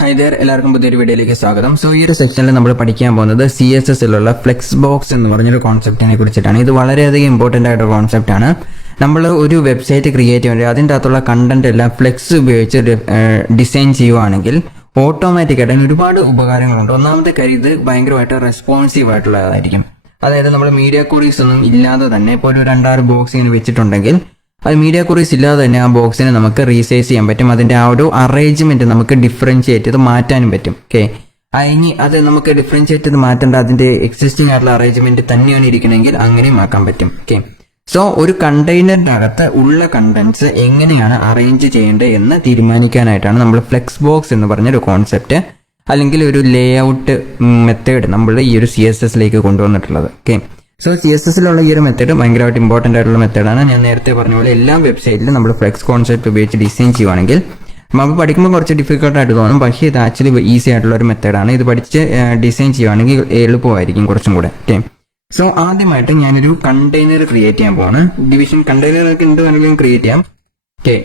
Hi there, എല്ലാവർക്കും പുതിയൊരു വീഡിയോയിലേക്ക് സ്വാഗതം. സോ ഈ ഒരു സെക്ഷനിൽ നമ്മൾ പഠിക്കാൻ പോകുന്നത് CSSലുള്ള ഫ്ലെക്സ് ബോക്സ് എന്ന് പറഞ്ഞൊരു കോൺസെപ്റ്റിനെ കുറിച്ചിട്ടാണ്. ഇത് വളരെയധികം ഇമ്പോർട്ടൻ്റ് ആയിട്ടൊരു കോൺസെപ്റ്റാണ്. നമ്മൾ ഒരു വെബ്സൈറ്റ് ക്രിയേറ്റ് ചെയ്യുമ്പോൾ അതിൻ്റെ അകത്തുള്ള കണ്ടന്റ് എല്ലാം ഫ്ലെക്സ് ഉപയോഗിച്ച് ഡിസൈൻ ചെയ്യുവാണെങ്കിൽ ഓട്ടോമാറ്റിക്കായിട്ട് അതിന് ഒരുപാട് ഉപകാരങ്ങളുണ്ട്. ഒന്നാമത്തെ കാര്യം, ഇത് ഭയങ്കരമായിട്ട് റെസ്പോൺസീവ് ആയിട്ടുള്ളതായിരിക്കും. അതായത് നമ്മൾ മീഡിയ ക്വറീസ് ഒന്നും ഇല്ലാതെ തന്നെ ഇപ്പോൾ ഒരു 2-6 ബോക്സ് ഇങ്ങനെ വെച്ചിട്ടുണ്ടെങ്കിൽ അത് മീഡിയ ക്വറീസ് ഇല്ലാതെ തന്നെ ആ ബോക്സിനെ നമുക്ക് റീസൈസ് ചെയ്യാൻ പറ്റും. അതിൻ്റെ ആ ഒരു അറേഞ്ച്മെന്റ് നമുക്ക് ഡിഫറൻഷിയേറ്റ് ചെയ്ത് മാറ്റാനും പറ്റും. ഓക്കെ, ഇനി അത് നമുക്ക് ഡിഫറൻഷിയേറ്റ് ചെയ്ത് മാറ്റേണ്ട അതിന്റെ എക്സിസ്റ്റിംഗ് ആയിട്ടുള്ള അറേഞ്ച്മെന്റ് തന്നെയാണ് ഇരിക്കണമെങ്കിൽ അങ്ങനെയും ആക്കാൻ പറ്റും. ഓക്കെ, സോ ഒരു കണ്ടെയ്നറിന്റെ അകത്ത് ഉള്ള കണ്ടന്റ്സ് എങ്ങനെയാണ് അറേഞ്ച് ചെയ്യേണ്ടത് എന്ന് തീരുമാനിക്കാനായിട്ടാണ് നമ്മൾ ഫ്ലെക്സ് ബോക്സ് എന്ന് പറഞ്ഞൊരു കോൺസെപ്റ്റ് അല്ലെങ്കിൽ ഒരു ലേ ഔട്ട് മെത്തേഡ് നമ്മൾ ഈ ഒരു CSSലേക്ക് കൊണ്ടുവന്നിട്ടുള്ളത്. ഓക്കെ, സോ CSSലുള്ള ഈ ഒരു മെത്തേഡ് ഭയങ്കരമായിട്ട് ഇമ്പോർട്ടൻ്റ് ആയിട്ടുള്ള മെത്തേഡാണ്. ഞാൻ നേരത്തെ പറഞ്ഞ പോലെ എല്ലാ വെബ്സൈറ്റിലും നമ്മൾ ഫ്ലെക്സ് കോൺസെപ്റ്റ് ഉപയോഗിച്ച് ഡിസൈൻ ചെയ്യുവാണെങ്കിൽ നമ്മൾ പഠിക്കുമ്പോൾ കുറച്ച് ഡിഫിക്കൽട്ടായിട്ട് തോന്നും, പക്ഷേ ഇത് ആക്ച്വലി ഈസി ആയിട്ടുള്ള ഒരു മെത്തേഡാണ്. ഇത് പഠിച്ച് ഡിസൈൻ ചെയ്യുവാണെങ്കിൽ എളുപ്പമായിരിക്കും കുറച്ചും കൂടെ. ഓക്കെ, സോ ആദ്യമായിട്ട് ഞാനൊരു കണ്ടെയ്നർ ക്രിയേറ്റ് ചെയ്യാൻ പോവാണ്. ഡിവിഷൻ കണ്ടെയ്നറൊക്കെ എന്ത് വേണമെങ്കിലും ക്രിയേറ്റ് ചെയ്യാം. ഓക്കെ,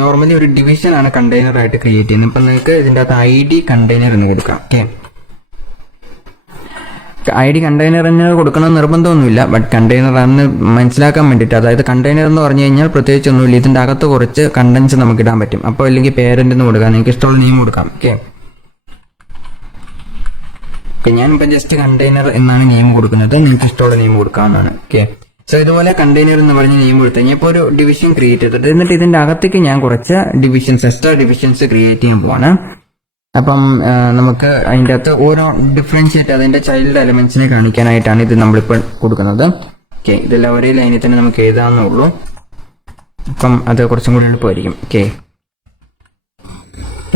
നോർമലി ഒരു ഡിവിഷൻ ആണ് കണ്ടെയ്നർ ആയിട്ട് ക്രിയേറ്റ് ചെയ്യുന്നത്. ഇപ്പം നിങ്ങൾക്ക് ഇതിൻ്റെ അകത്ത് ID കണ്ടെയ്നർ എന്ന് കൊടുക്കാം. ഓക്കെ, ID കണ്ടെയ്നർ തന്നെ കൊടുക്കണം നിർബന്ധമൊന്നുമില്ല, ബട്ട് കണ്ടെയ്നർ ആണെന്ന് മനസ്സിലാക്കാൻ വേണ്ടിയിട്ട്. അതായത് കണ്ടെയ്നർ എന്ന് പറഞ്ഞു കഴിഞ്ഞാൽ പ്രത്യേകിച്ചൊന്നുമില്ല, ഇതിൻ്റെ അകത്ത് കുറച്ച് കണ്ടന്റ്സ് നമുക്ക് ഇടാൻ പറ്റും. അപ്പോൾ അല്ലെങ്കിൽ പേരന്റ് എന്ന് കൊടുക്കാം, നിങ്ങൾക്ക് ഇഷ്ടമുള്ള നെയിം കൊടുക്കാം. ഓക്കെ, ഞാനിപ്പോൾ ജസ്റ്റ് കണ്ടെയ്നർ എന്നാണ് നെയിം കൊടുക്കുന്നത്, നിങ്ങൾക്ക് ഇഷ്ടമുള്ള നെയിം കൊടുക്കാവുന്നതാണ്. ഓക്കെ, സോ ഇതുപോലെ കണ്ടെയ്നർ എന്ന് പറഞ്ഞ് നെയിം കൊടുത്തു കഴിഞ്ഞാൽ ഇപ്പോൾ ഒരു ഡിവിഷൻ ക്രിയേറ്റ് ചെയ്തിട്ട് എന്നിട്ട് ഇതിൻ്റെ അകത്തേക്ക് ഞാൻ കുറച്ച് എക്സ്ട്രാ ഡിവിഷൻസ് ക്രിയേറ്റ് ചെയ്യാൻ പോവാണ്. അപ്പം നമുക്ക് അതിൻ്റെ അകത്ത് ഓരോ ഡിഫറൻഷിയേറ്റ് അതിന്റെ ചൈൽഡ് എലമെന്റ്സിനെ കാണിക്കാനായിട്ടാണ് ഇത് നമ്മളിപ്പോൾ കൊടുക്കുന്നത്. ഓക്കെ, ഇതെല്ലാം ഒരേ ലൈനിൽ തന്നെ നമുക്ക് എഴുതാവുന്നുള്ളൂ. അപ്പം അത് കുറച്ചും കൂടി എളുപ്പമായിരിക്കും. ഓക്കെ,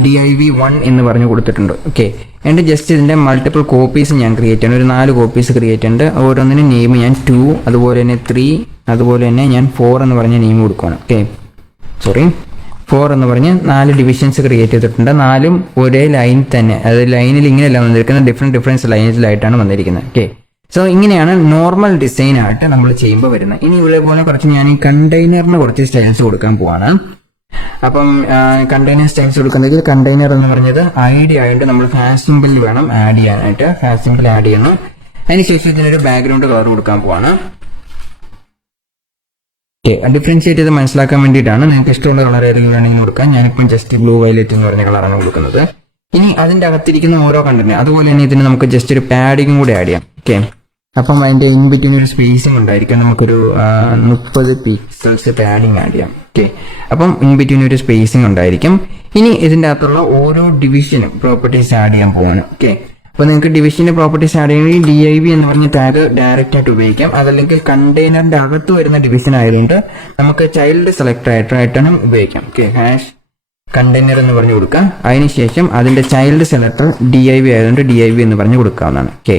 div1 എന്ന് പറഞ്ഞു കൊടുത്തിട്ടുണ്ട്. ഓക്കെ, എൻ്റെ ജസ്റ്റ് ഇതിന്റെ മൾട്ടിപ്പിൾ കോപ്പീസ് ഞാൻ ക്രിയേറ്റ് ചെയ്യണം. ഒരു 4 കോപ്പീസ് ക്രിയേറ്റ് ചെയ്യുന്നുണ്ട്. ഓരോന്നിനും നെയിം ഞാൻ 2, അതുപോലെ തന്നെ 3, അതുപോലെ തന്നെ ഞാൻ 4 എന്ന് പറഞ്ഞ നെയിം കൊടുക്കുകയാണ്. ഓക്കെ, 4 എന്ന് പറഞ്ഞ് 4 ഡിവിഷൻസ് ക്രിയേറ്റ് ചെയ്തിട്ടുണ്ട്. 4ഉം ഒരേ ലൈൻ തന്നെ, അതായത് ലൈനിൽ ഇങ്ങനെയല്ല വന്നിരിക്കുന്നത്, ഡിഫറൻസ് ലൈൻസിലായിട്ടാണ് വന്നിരിക്കുന്നത്. ഓക്കെ, സോ ഇങ്ങനെയാണ് നോർമൽ ഡിസൈൻ ആയിട്ട് നമ്മൾ ചെയ്യുമ്പോൾ വരുന്നത്. ഇനി ഇവിടെ പോലെ കുറച്ച് ഞാൻ ഈ കണ്ടെയ്നറിന് കുറച്ച് സ്റ്റൈൽസ് കൊടുക്കാൻ പോവാണ്. അപ്പം കണ്ടെയ്നർ സ്റ്റൈൽസ് കൊടുക്കുന്നെങ്കിൽ കണ്ടെയ്നർ എന്ന് പറഞ്ഞത് ID ആയിട്ട് നമ്മൾ ഹാഷ് സിമ്പിൾ വേണം ആഡ് ചെയ്യാനായിട്ട്. ഹാഷ് സിമ്പിൾ ആഡ് ചെയ്യണം. അതിനുശേഷം ഇതിനൊരു ബാക്ക്ഗ്രൗണ്ട് കളർ കൊടുക്കാൻ പോവാണ്. ഡിഫറൻഷിയേറ്റ് ചെയ്ത് മനസ്സിലാക്കാൻ വേണ്ടിയിട്ടാണ്. നിങ്ങൾക്ക് ഇഷ്ടമുള്ള കളർ ഏതെങ്കിലും വേണമെങ്കിൽ കൊടുക്കാം. ഞാനിപ്പം ജസ്റ്റ് ബ്ലൂ വയലറ്റ് എന്ന് പറഞ്ഞ കളറാണ് കൊടുക്കുന്നത്. ഇനി അതിന്റെ അകത്തിരിക്കുന്ന ഓരോ കണ്ടന്റ് അതുപോലെ തന്നെ ഇതിന് നമുക്ക് ജസ്റ്റ് ഒരു പാഡിങ്ങും കൂടി ആഡ് ചെയ്യാം. ഓക്കെ, അപ്പം അതിന്റെ ഇൻ ബിറ്റ്വീൻ ഒരു സ്പേസിംഗ് ഉണ്ടായിരിക്കും. നമുക്കൊരു 30 പിക്സൽസ് പാഡിങ് ആഡ് ചെയ്യാം. ഓക്കെ, അപ്പം ഇൻ ബിറ്റ്വീൻ ഒരു സ്പേസിംഗ് ഉണ്ടായിരിക്കും. ഇനി ഇതിന്റെ അകത്തുള്ള ഓരോ ഡിവിഷനും പ്രോപ്പർട്ടീസ് ആഡ് ചെയ്യാൻ പോവാണ്. ഓക്കെ, അപ്പോൾ നിങ്ങൾക്ക് ഡിവിഷന്റെ പ്രോപ്പർട്ടീസ് ആഡ് ചെയ്യണമെങ്കിൽ div എന്ന് പറഞ്ഞ ടാഗ് ഡയറക്റ്റ് ആയിട്ട് ഉപയോഗിക്കാം. അതല്ലെങ്കിൽ കണ്ടെയ്നറിന്റെ അകത്ത് വരുന്ന ഡിവിഷൻ ആയതുകൊണ്ട് നമുക്ക് ചൈൽഡ് സെലക്ട് ആയിട്ടാണ് ഉപയോഗിക്കാം. ഓക്കെ, ഹാഷ് കണ്ടെയ്നർ എന്ന് പറഞ്ഞു കൊടുക്കാം. അതിനുശേഷം അതിന്റെ ചൈൽഡ് സെലക്ടർ div ആയതുകൊണ്ട് div എന്ന് പറഞ്ഞു കൊടുക്കാവുന്നതാണ്. ഓക്കെ,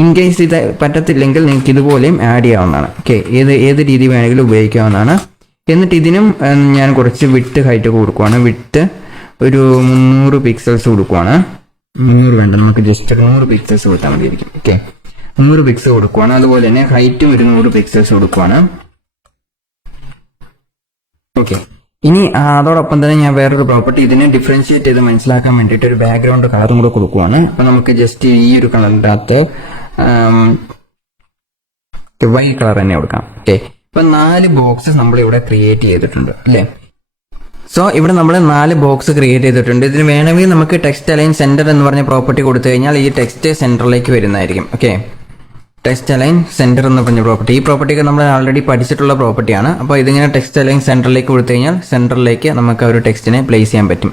ഇൻ കേസ് ഇത് പറ്റത്തില്ലെങ്കിൽ നിങ്ങൾക്ക് ഇതുപോലെയും ആഡ് ചെയ്യാവുന്നതാണ്. ഓക്കെ, ഏത് രീതി വേണമെങ്കിലും ഉപയോഗിക്കാവുന്നതാണ്. എന്നിട്ട് ഇതിനും ഞാൻ കുറച്ച് വിട്ട് ഹൈറ്റ് കൊടുക്കുവാണ്. വിട്ട് ഒരു 300 പിക്സൽസ് കൊടുക്കുവാണ്. 300 വേണ്ട, നമുക്ക് ജസ്റ്റ് 100 പിക്സൽസ് കൊടുത്താൽ മതിയായിരിക്കും. ഓക്കെ, 100 പിക്സൽ കൊടുക്കുവാണ്. അതുപോലെ തന്നെ ഹൈറ്റും ഒരു 100 പിക്സൽസ് കൊടുക്കുവാണ്. ഓക്കെ, ഇനി അതോടൊപ്പം തന്നെ ഞാൻ വേറൊരു പ്രോപ്പർട്ടി ഇതിനെ ഡിഫറൻഷിയേറ്റ് ചെയ്ത് മനസ്സിലാക്കാൻ വേണ്ടിയിട്ട് ഒരു ബാക്ക്ഗ്രൗണ്ട് കളറും കൂടെ കൊടുക്കുവാണ്. അപ്പൊ നമുക്ക് ജസ്റ്റ് ഈ ഒരു കളറിന്റെ അകത്ത് വൈറ്റ് കളർ തന്നെ കൊടുക്കാം. ഓക്കെ, ഇപ്പൊ 4 ബോക്സസ് നമ്മൾ ഇവിടെ ക്രിയേറ്റ് ചെയ്തിട്ടുണ്ട് അല്ലേ. സോ ഇവിടെ നമ്മൾ 4 ബോക്സ് ക്രിയേറ്റ് ചെയ്തിട്ടുണ്ട്. ഇതിന് വേണമെങ്കിൽ നമുക്ക് ടെക്സ്റ്റ് അലൈൻ സെന്റർ എന്ന് പറഞ്ഞ പ്രോപ്പർട്ടി കൊടുത്തു കഴിഞ്ഞാൽ ഈ ടെക്സ്റ്റ് സെന്ററിലേക്ക് വരുന്നതായിരിക്കും. ഓക്കെ, ടെക്സ്റ്റ് അലൈൻ സെന്റർ എന്ന് പറഞ്ഞ പ്രോപ്പർട്ടി, ഈ പ്രോപ്പർട്ടിക്ക് നമ്മൾ ആൾറെഡി പഠിച്ചിട്ടുള്ള പ്രോപ്പർട്ടിയാണ്. അപ്പോൾ ഇതിങ്ങനെ ടെക്സ്റ്റ് അലൈൻ സെന്ററിലേക്ക് കൊടുത്തു കഴിഞ്ഞാൽ സെന്ററിലേക്ക് നമുക്ക് ഒരു ടെക്സ്റ്റിനെ പ്ലേസ് ചെയ്യാൻ പറ്റും.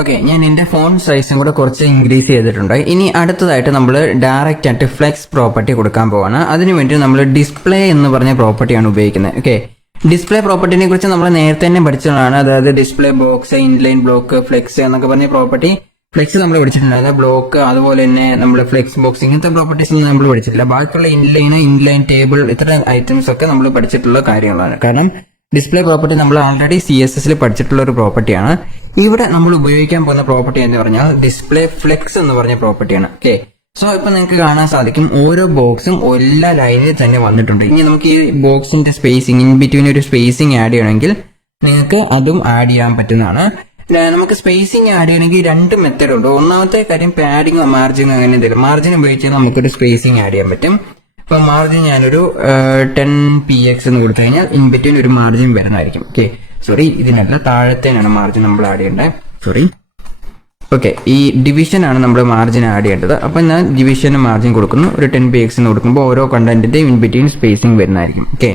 ഓക്കെ, ഞാൻ എന്റെ ഫോൺ സൈസും കൂടെ കുറച്ച് ഇൻക്രീസ് ചെയ്തിട്ടുണ്ട്. ഇനി അടുത്തതായിട്ട് നമ്മൾ ഡയറക്റ്റ് ആയിട്ട് ഫ്ലെക്സ് പ്രോപ്പർട്ടി കൊടുക്കാൻ പോവാണ്. അതിനുവേണ്ടി നമ്മൾ ഡിസ്പ്ലേ എന്ന് പറഞ്ഞ പ്രോപ്പർട്ടിയാണ് ഉപയോഗിക്കുന്നത്. ഓക്കെ, ഡിസ്പ്ലേ പ്രോപ്പർട്ടിനെ കുറിച്ച് നമ്മൾ നേരത്തെ തന്നെ പഠിച്ചതാണ്. അതായത് display box, inline block, flex എന്നൊക്കെ പറഞ്ഞ പ്രോപ്പർട്ടി. ഫ്ലെക്സ് നമ്മൾ പഠിച്ചിട്ടുണ്ട്, ബ്ലോക്ക്, അതുപോലെ തന്നെ നമ്മൾ ഫ്ലെക്സ് ബോക്സ്, ഇങ്ങനത്തെ പ്രോപ്പർട്ടീസ് ഒന്നും നമ്മൾ പഠിച്ചിട്ടില്ല. ബാക്കിയുള്ള ഇൻലൈൻ ടേബിൾ, ഇത്തരം ഐറ്റംസ് ഒക്കെ നമ്മൾ പഠിച്ചിട്ടുള്ള കാര്യങ്ങളാണ്. കാരണം ഡിസ്പ്ലേ പ്രോപ്പർട്ടി നമ്മൾ ആൾറെഡി CSSൽ പഠിച്ചിട്ടുള്ള ഒരു പ്രോപ്പർട്ടിയാണ്. ഇവിടെ നമ്മൾ ഉപയോഗിക്കാൻ പോകുന്ന പ്രോപ്പർട്ടി എന്ന് പറഞ്ഞാൽ ഡിസ്പ്ലേ ഫ്ലെക്സ് എന്ന് പറഞ്ഞ പ്രോപ്പർട്ടിയാണ്. ഓക്കെ, സോ ഇപ്പൊ നിങ്ങൾക്ക് കാണാൻ സാധിക്കും ഓരോ ബോക്സും എല്ലാ ലൈനിൽ തന്നെ വന്നിട്ടുണ്ട്. ഇനി നമുക്ക് ഈ ബോക്സിന്റെ സ്പേസിംഗ്, ഇൻ ബിറ്റ്വീൻ ഒരു സ്പേസിംഗ് ആഡ് ചെയ്യണമെങ്കിൽ നിങ്ങൾക്ക് അതും ആഡ് ചെയ്യാൻ പറ്റുന്നതാണ്. നമുക്ക് സ്പേസിങ് ആഡ് ചെയ്യണമെങ്കിൽ രണ്ട് മെത്തേഡ് ഉണ്ട്. ഒന്നാമത്തെ കാര്യം പാഡിങ്ങോ മാർജിനോ അങ്ങനെ എന്തെങ്കിലും മാർജിൻ ഉപയോഗിച്ച് നമുക്കൊരു സ്പേസിങ് ആഡ് ചെയ്യാൻ പറ്റും. ഇപ്പൊ മാർജിൻ ഞാനൊരു 10px എന്ന് കൊടുത്തു കഴിഞ്ഞാൽ ഇൻ ബിറ്റ്വീൻ ഒരു മാർജിൻ വരുന്നതായിരിക്കും. ഓക്കെ, സോറി, ഇതിനല്ല, താഴത്തേനാണ് മാർജിൻ നമ്മൾ ആഡ് ചെയ്യേണ്ടത്. സോറി, ഓക്കെ, ഈ ഡിവിഷൻ ആണ് നമ്മൾ മാർജിൻ ആഡ് ചെയ്യേണ്ടത്. അപ്പൊ ഞാൻ ഡിവിഷന് മാർജിൻ കൊടുക്കുന്നു, ഒരു 10px എന്ന് കൊടുക്കുമ്പോൾ ഓരോ കണ്ടന്റിന്റെ ഇൻ ബിറ്റ്വീൻ സ്പേസിങ് വരുന്നതായിരിക്കും. ഓക്കെ,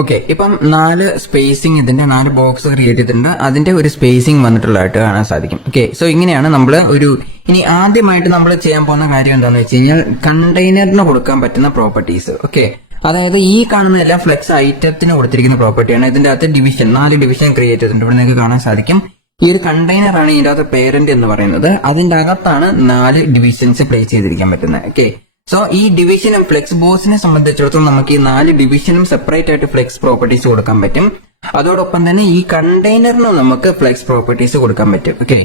ഓക്കെ, ഇപ്പം 4 സ്പേസിങ്, ഇതിന്റെ 4 ബോക്സ് ക്രിയേറ്റ് ചെയ്തിട്ടുണ്ട്. അതിന്റെ ഒരു സ്പേസിങ് വന്നിട്ടുള്ളതായിട്ട് കാണാൻ സാധിക്കും. ഓക്കെ, സോ ഇങ്ങനെയാണ് നമ്മൾ ഇനി ആദ്യമായിട്ട് നമ്മൾ ചെയ്യാൻ പോകുന്ന കാര്യം എന്താണെന്ന് വെച്ച് കഴിഞ്ഞാൽ കണ്ടെയ്നറിന് കൊടുക്കാൻ പറ്റുന്ന പ്രോപ്പർട്ടീസ്. ഓക്കെ, അതായത് ഈ കാണുന്ന എല്ലാം ഫ്ലെക്സ് ഐറ്റത്തിന് കൊടുത്തിരിക്കുന്ന പ്രോപ്പർട്ടിയാണ്. ഇതിന്റെ അകത്ത് ഡിവിഷൻ 4 ഡിവിഷൻ ക്രിയേറ്റ് ചെയ്തിട്ടുണ്ട്. ഇവിടെ നിങ്ങൾക്ക് കാണാൻ സാധിക്കും ഈ ഒരു കണ്ടെയ്നർ ആണ് ഇതിന്റെ അകത്ത് പേരന്റ് എന്ന് പറയുന്നത്. അതിന്റെ അകത്താണ് 4 ഡിവിഷൻസ് പ്ലേസ് ചെയ്തിരിക്കാൻ പറ്റുന്നത്. ഓക്കെ, സോ ഈ ഡിവിഷനും ഫ്ലെക്സ് ബോക്സിനെ സംബന്ധിച്ചിടത്തോളം നമുക്ക് ഈ 4 ഡിവിഷനും സെപ്പറേറ്റ് ആയിട്ട് ഫ്ലെക്സ് പ്രോപ്പർട്ടീസ് കൊടുക്കാൻ പറ്റും. അതോടൊപ്പം തന്നെ ഈ കണ്ടെയ്നറിനും നമുക്ക് ഫ്ലെക്സ് പ്രോപ്പർട്ടീസ് കൊടുക്കാൻ പറ്റും. ഓക്കെ,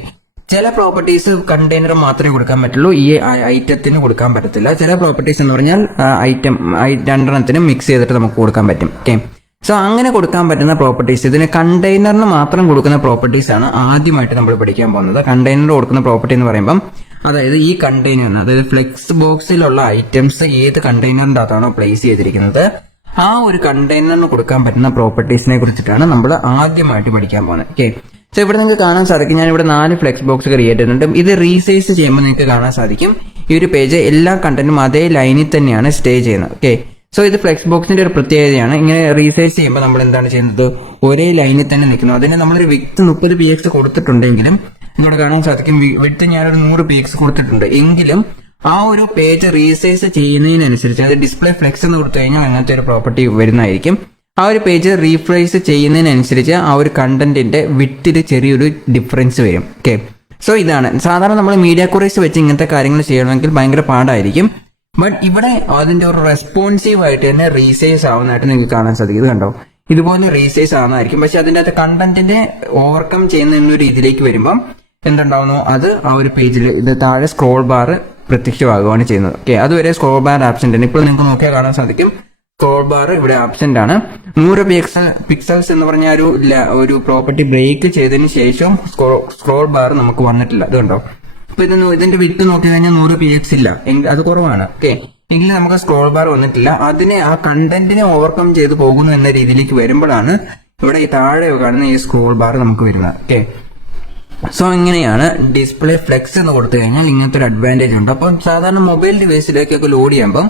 ചില പ്രോപ്പർട്ടീസ് കണ്ടെയ്നർ മാത്രമേ കൊടുക്കാൻ പറ്റുള്ളൂ, ഈ ഐറ്റത്തിന് കൊടുക്കാൻ പറ്റത്തില്ല. ചില പ്രോപ്പർട്ടീസ് എന്ന് പറഞ്ഞാൽ ഐറ്റം രണ്ടെണ്ണത്തിനും മിക്സ് ചെയ്തിട്ട് നമുക്ക് കൊടുക്കാൻ പറ്റും. ഓക്കെ, സോ അങ്ങനെ കൊടുക്കാൻ പറ്റുന്ന പ്രോപ്പർട്ടീസ്, ഇതിന് കണ്ടെയ്നറിന് മാത്രം കൊടുക്കുന്ന പ്രോപ്പർട്ടീസ് ആണ് ആദ്യമായിട്ട് നമ്മൾ പഠിക്കാൻ പോകുന്നത്. കണ്ടെയ്നർ കൊടുക്കുന്ന പ്രോപ്പർട്ടി എന്ന് പറയുമ്പം അതായത് ഈ കണ്ടെയ്നറിന്, അതായത് ഫ്ലെക്സ് ബോക്സിലുള്ള ഐറ്റംസ് ഏത് കണ്ടെയ്നറിന്റെ അകത്താണോ പ്ലേസ് ചെയ്തിരിക്കുന്നത് ആ ഒരു കണ്ടെയ്നറിന് കൊടുക്കാൻ പറ്റുന്ന പ്രോപ്പർട്ടീസിനെ കുറിച്ചിട്ടാണ് നമ്മൾ ആദ്യമായിട്ട് പഠിക്കാൻ പോകുന്നത്. ഓക്കെ, സോ ഇവിടെ നിങ്ങൾക്ക് കാണാൻ സാധിക്കും ഞാൻ ഇവിടെ 4 ഫ്ലെക്സ് ബോക്സ് ക്രിയേറ്റ് ചെയ്യുന്നുണ്ട്. ഇത് റീസൈസ് ചെയ്യുമ്പോൾ നിങ്ങൾക്ക് കാണാൻ സാധിക്കും ഈ ഒരു പേജ് എല്ലാ കണ്ടന്റും അതേ ലൈനിൽ തന്നെയാണ് സ്റ്റേ ചെയ്യുന്നത്. ഓക്കെ, സോ ഇത് ഫ്ലെക്സ് ബോക്സിന്റെ ഒരു പ്രത്യേകതയാണ്. ഇങ്ങനെ റീസൈസ് ചെയ്യുമ്പോൾ നമ്മൾ എന്താണ് ചെയ്യുന്നത്, ഒരേ ലൈനിൽ തന്നെ നിൽക്കുന്നു. അതിന് നമ്മളൊരു വിഡ്ത്ത് 30px കൊടുത്തിട്ടുണ്ടെങ്കിലും നിങ്ങളുടെ കാണാൻ സാധിക്കും വിഡ്ത്ത് ഞാനൊരു 100px കൊടുത്തിട്ടുണ്ട്. എങ്കിലും ആ ഒരു പേജ് റീസൈസ് ചെയ്യുന്നതിനനുസരിച്ച്, അത് ഡിസ്പ്ലേ ഫ്ലെക്സ് എന്ന് കൊടുത്തു കഴിഞ്ഞാൽ അങ്ങനത്തെ ഒരു പ്രോപ്പർട്ടി വരുന്നതായിരിക്കും. ആ ഒരു പേജ് റീഫ്രൈസ് ചെയ്യുന്നതിനനുസരിച്ച് ആ ഒരു കണ്ടന്റിന്റെ വിഡ്ത്തിൽ ചെറിയൊരു ഡിഫറൻസ് വരും. ഓക്കെ, സോ ഇതാണ് സാധാരണ നമ്മൾ മീഡിയ ക്വറീസ് വെച്ച് ഇങ്ങനത്തെ കാര്യങ്ങൾ ചെയ്യണമെങ്കിൽ ഭയങ്കര പാടായിരിക്കും. ബട്ട് ഇവിടെ അതിന്റെ ഒരു റെസ്പോൺസീവ് ആയിട്ട് തന്നെ റീസൈസ് ആവുന്നതായിട്ട് നിങ്ങൾക്ക് കാണാൻ സാധിക്കും. ഇത് കണ്ടോ, ഇതുപോലെ റീസൈസ് ആവുന്നതായിരിക്കും. പക്ഷെ അതിന്റെ അകത്ത് കണ്ടന്റിന്റെ ഓവർകം ചെയ്യുന്ന ഒരു രീതിയിലേക്ക് വരുമ്പം എന്തുണ്ടാവുന്നു, അത് ആ ഒരു പേജിൽ ഇത് താഴെ സ്ക്രോൾ ബാർ പ്രത്യക്ഷമാകുകയാണ് ചെയ്യുന്നത്. ഓക്കെ, അതുവരെ സ്ക്രോൾ ബാർ ആബ്സെന്റ് ആണ്. ഇപ്പോൾ നിങ്ങൾക്ക് നോക്കിയാൽ കാണാൻ സാധിക്കും സ്ക്രോൾ ബാർ ഇവിടെ ആബ്സെന്റ് ആണ്. 100 പിക്സൽസ് എന്ന് പറഞ്ഞ ഒരു പ്രോപ്പർട്ടി ബ്രേക്ക് ചെയ്തതിന് ശേഷം സ്ക്രോൾ ബാർ നമുക്ക് വന്നിട്ടില്ല. അതുകൊണ്ടോ, ഇപ്പൊ ഇതിന്റെ വിട്ട് നോക്കി കഴിഞ്ഞാൽ 100px ഇല്ല, അത് കുറവാണ്. ഓക്കെ, എങ്കിലും നമുക്ക് സ്ക്രോൾ ബാർ വന്നിട്ടില്ല. അതിനെ ആ കണ്ടന്റിനെ ഓവർകം ചെയ്ത് പോകുന്നു എന്ന രീതിയിലേക്ക് വരുമ്പോഴാണ് ഇവിടെ ഈ താഴെ കാണുന്ന ഈ സ്ക്രോൾ ബാർ നമുക്ക് വരുന്നത്. ഓക്കെ, സോ ഇങ്ങനെയാണ് ഡിസ്പ്ലേ ഫ്ലെക്സ് എന്ന് കൊടുത്തു കഴിഞ്ഞാൽ ഇങ്ങനത്തെ ഒരു അഡ്വാൻറ്റേജ് ഉണ്ട്. അപ്പം സാധാരണ മൊബൈൽ ഡിവൈസിലേക്കൊക്കെ ലോഡ് ചെയ്യുമ്പോൾ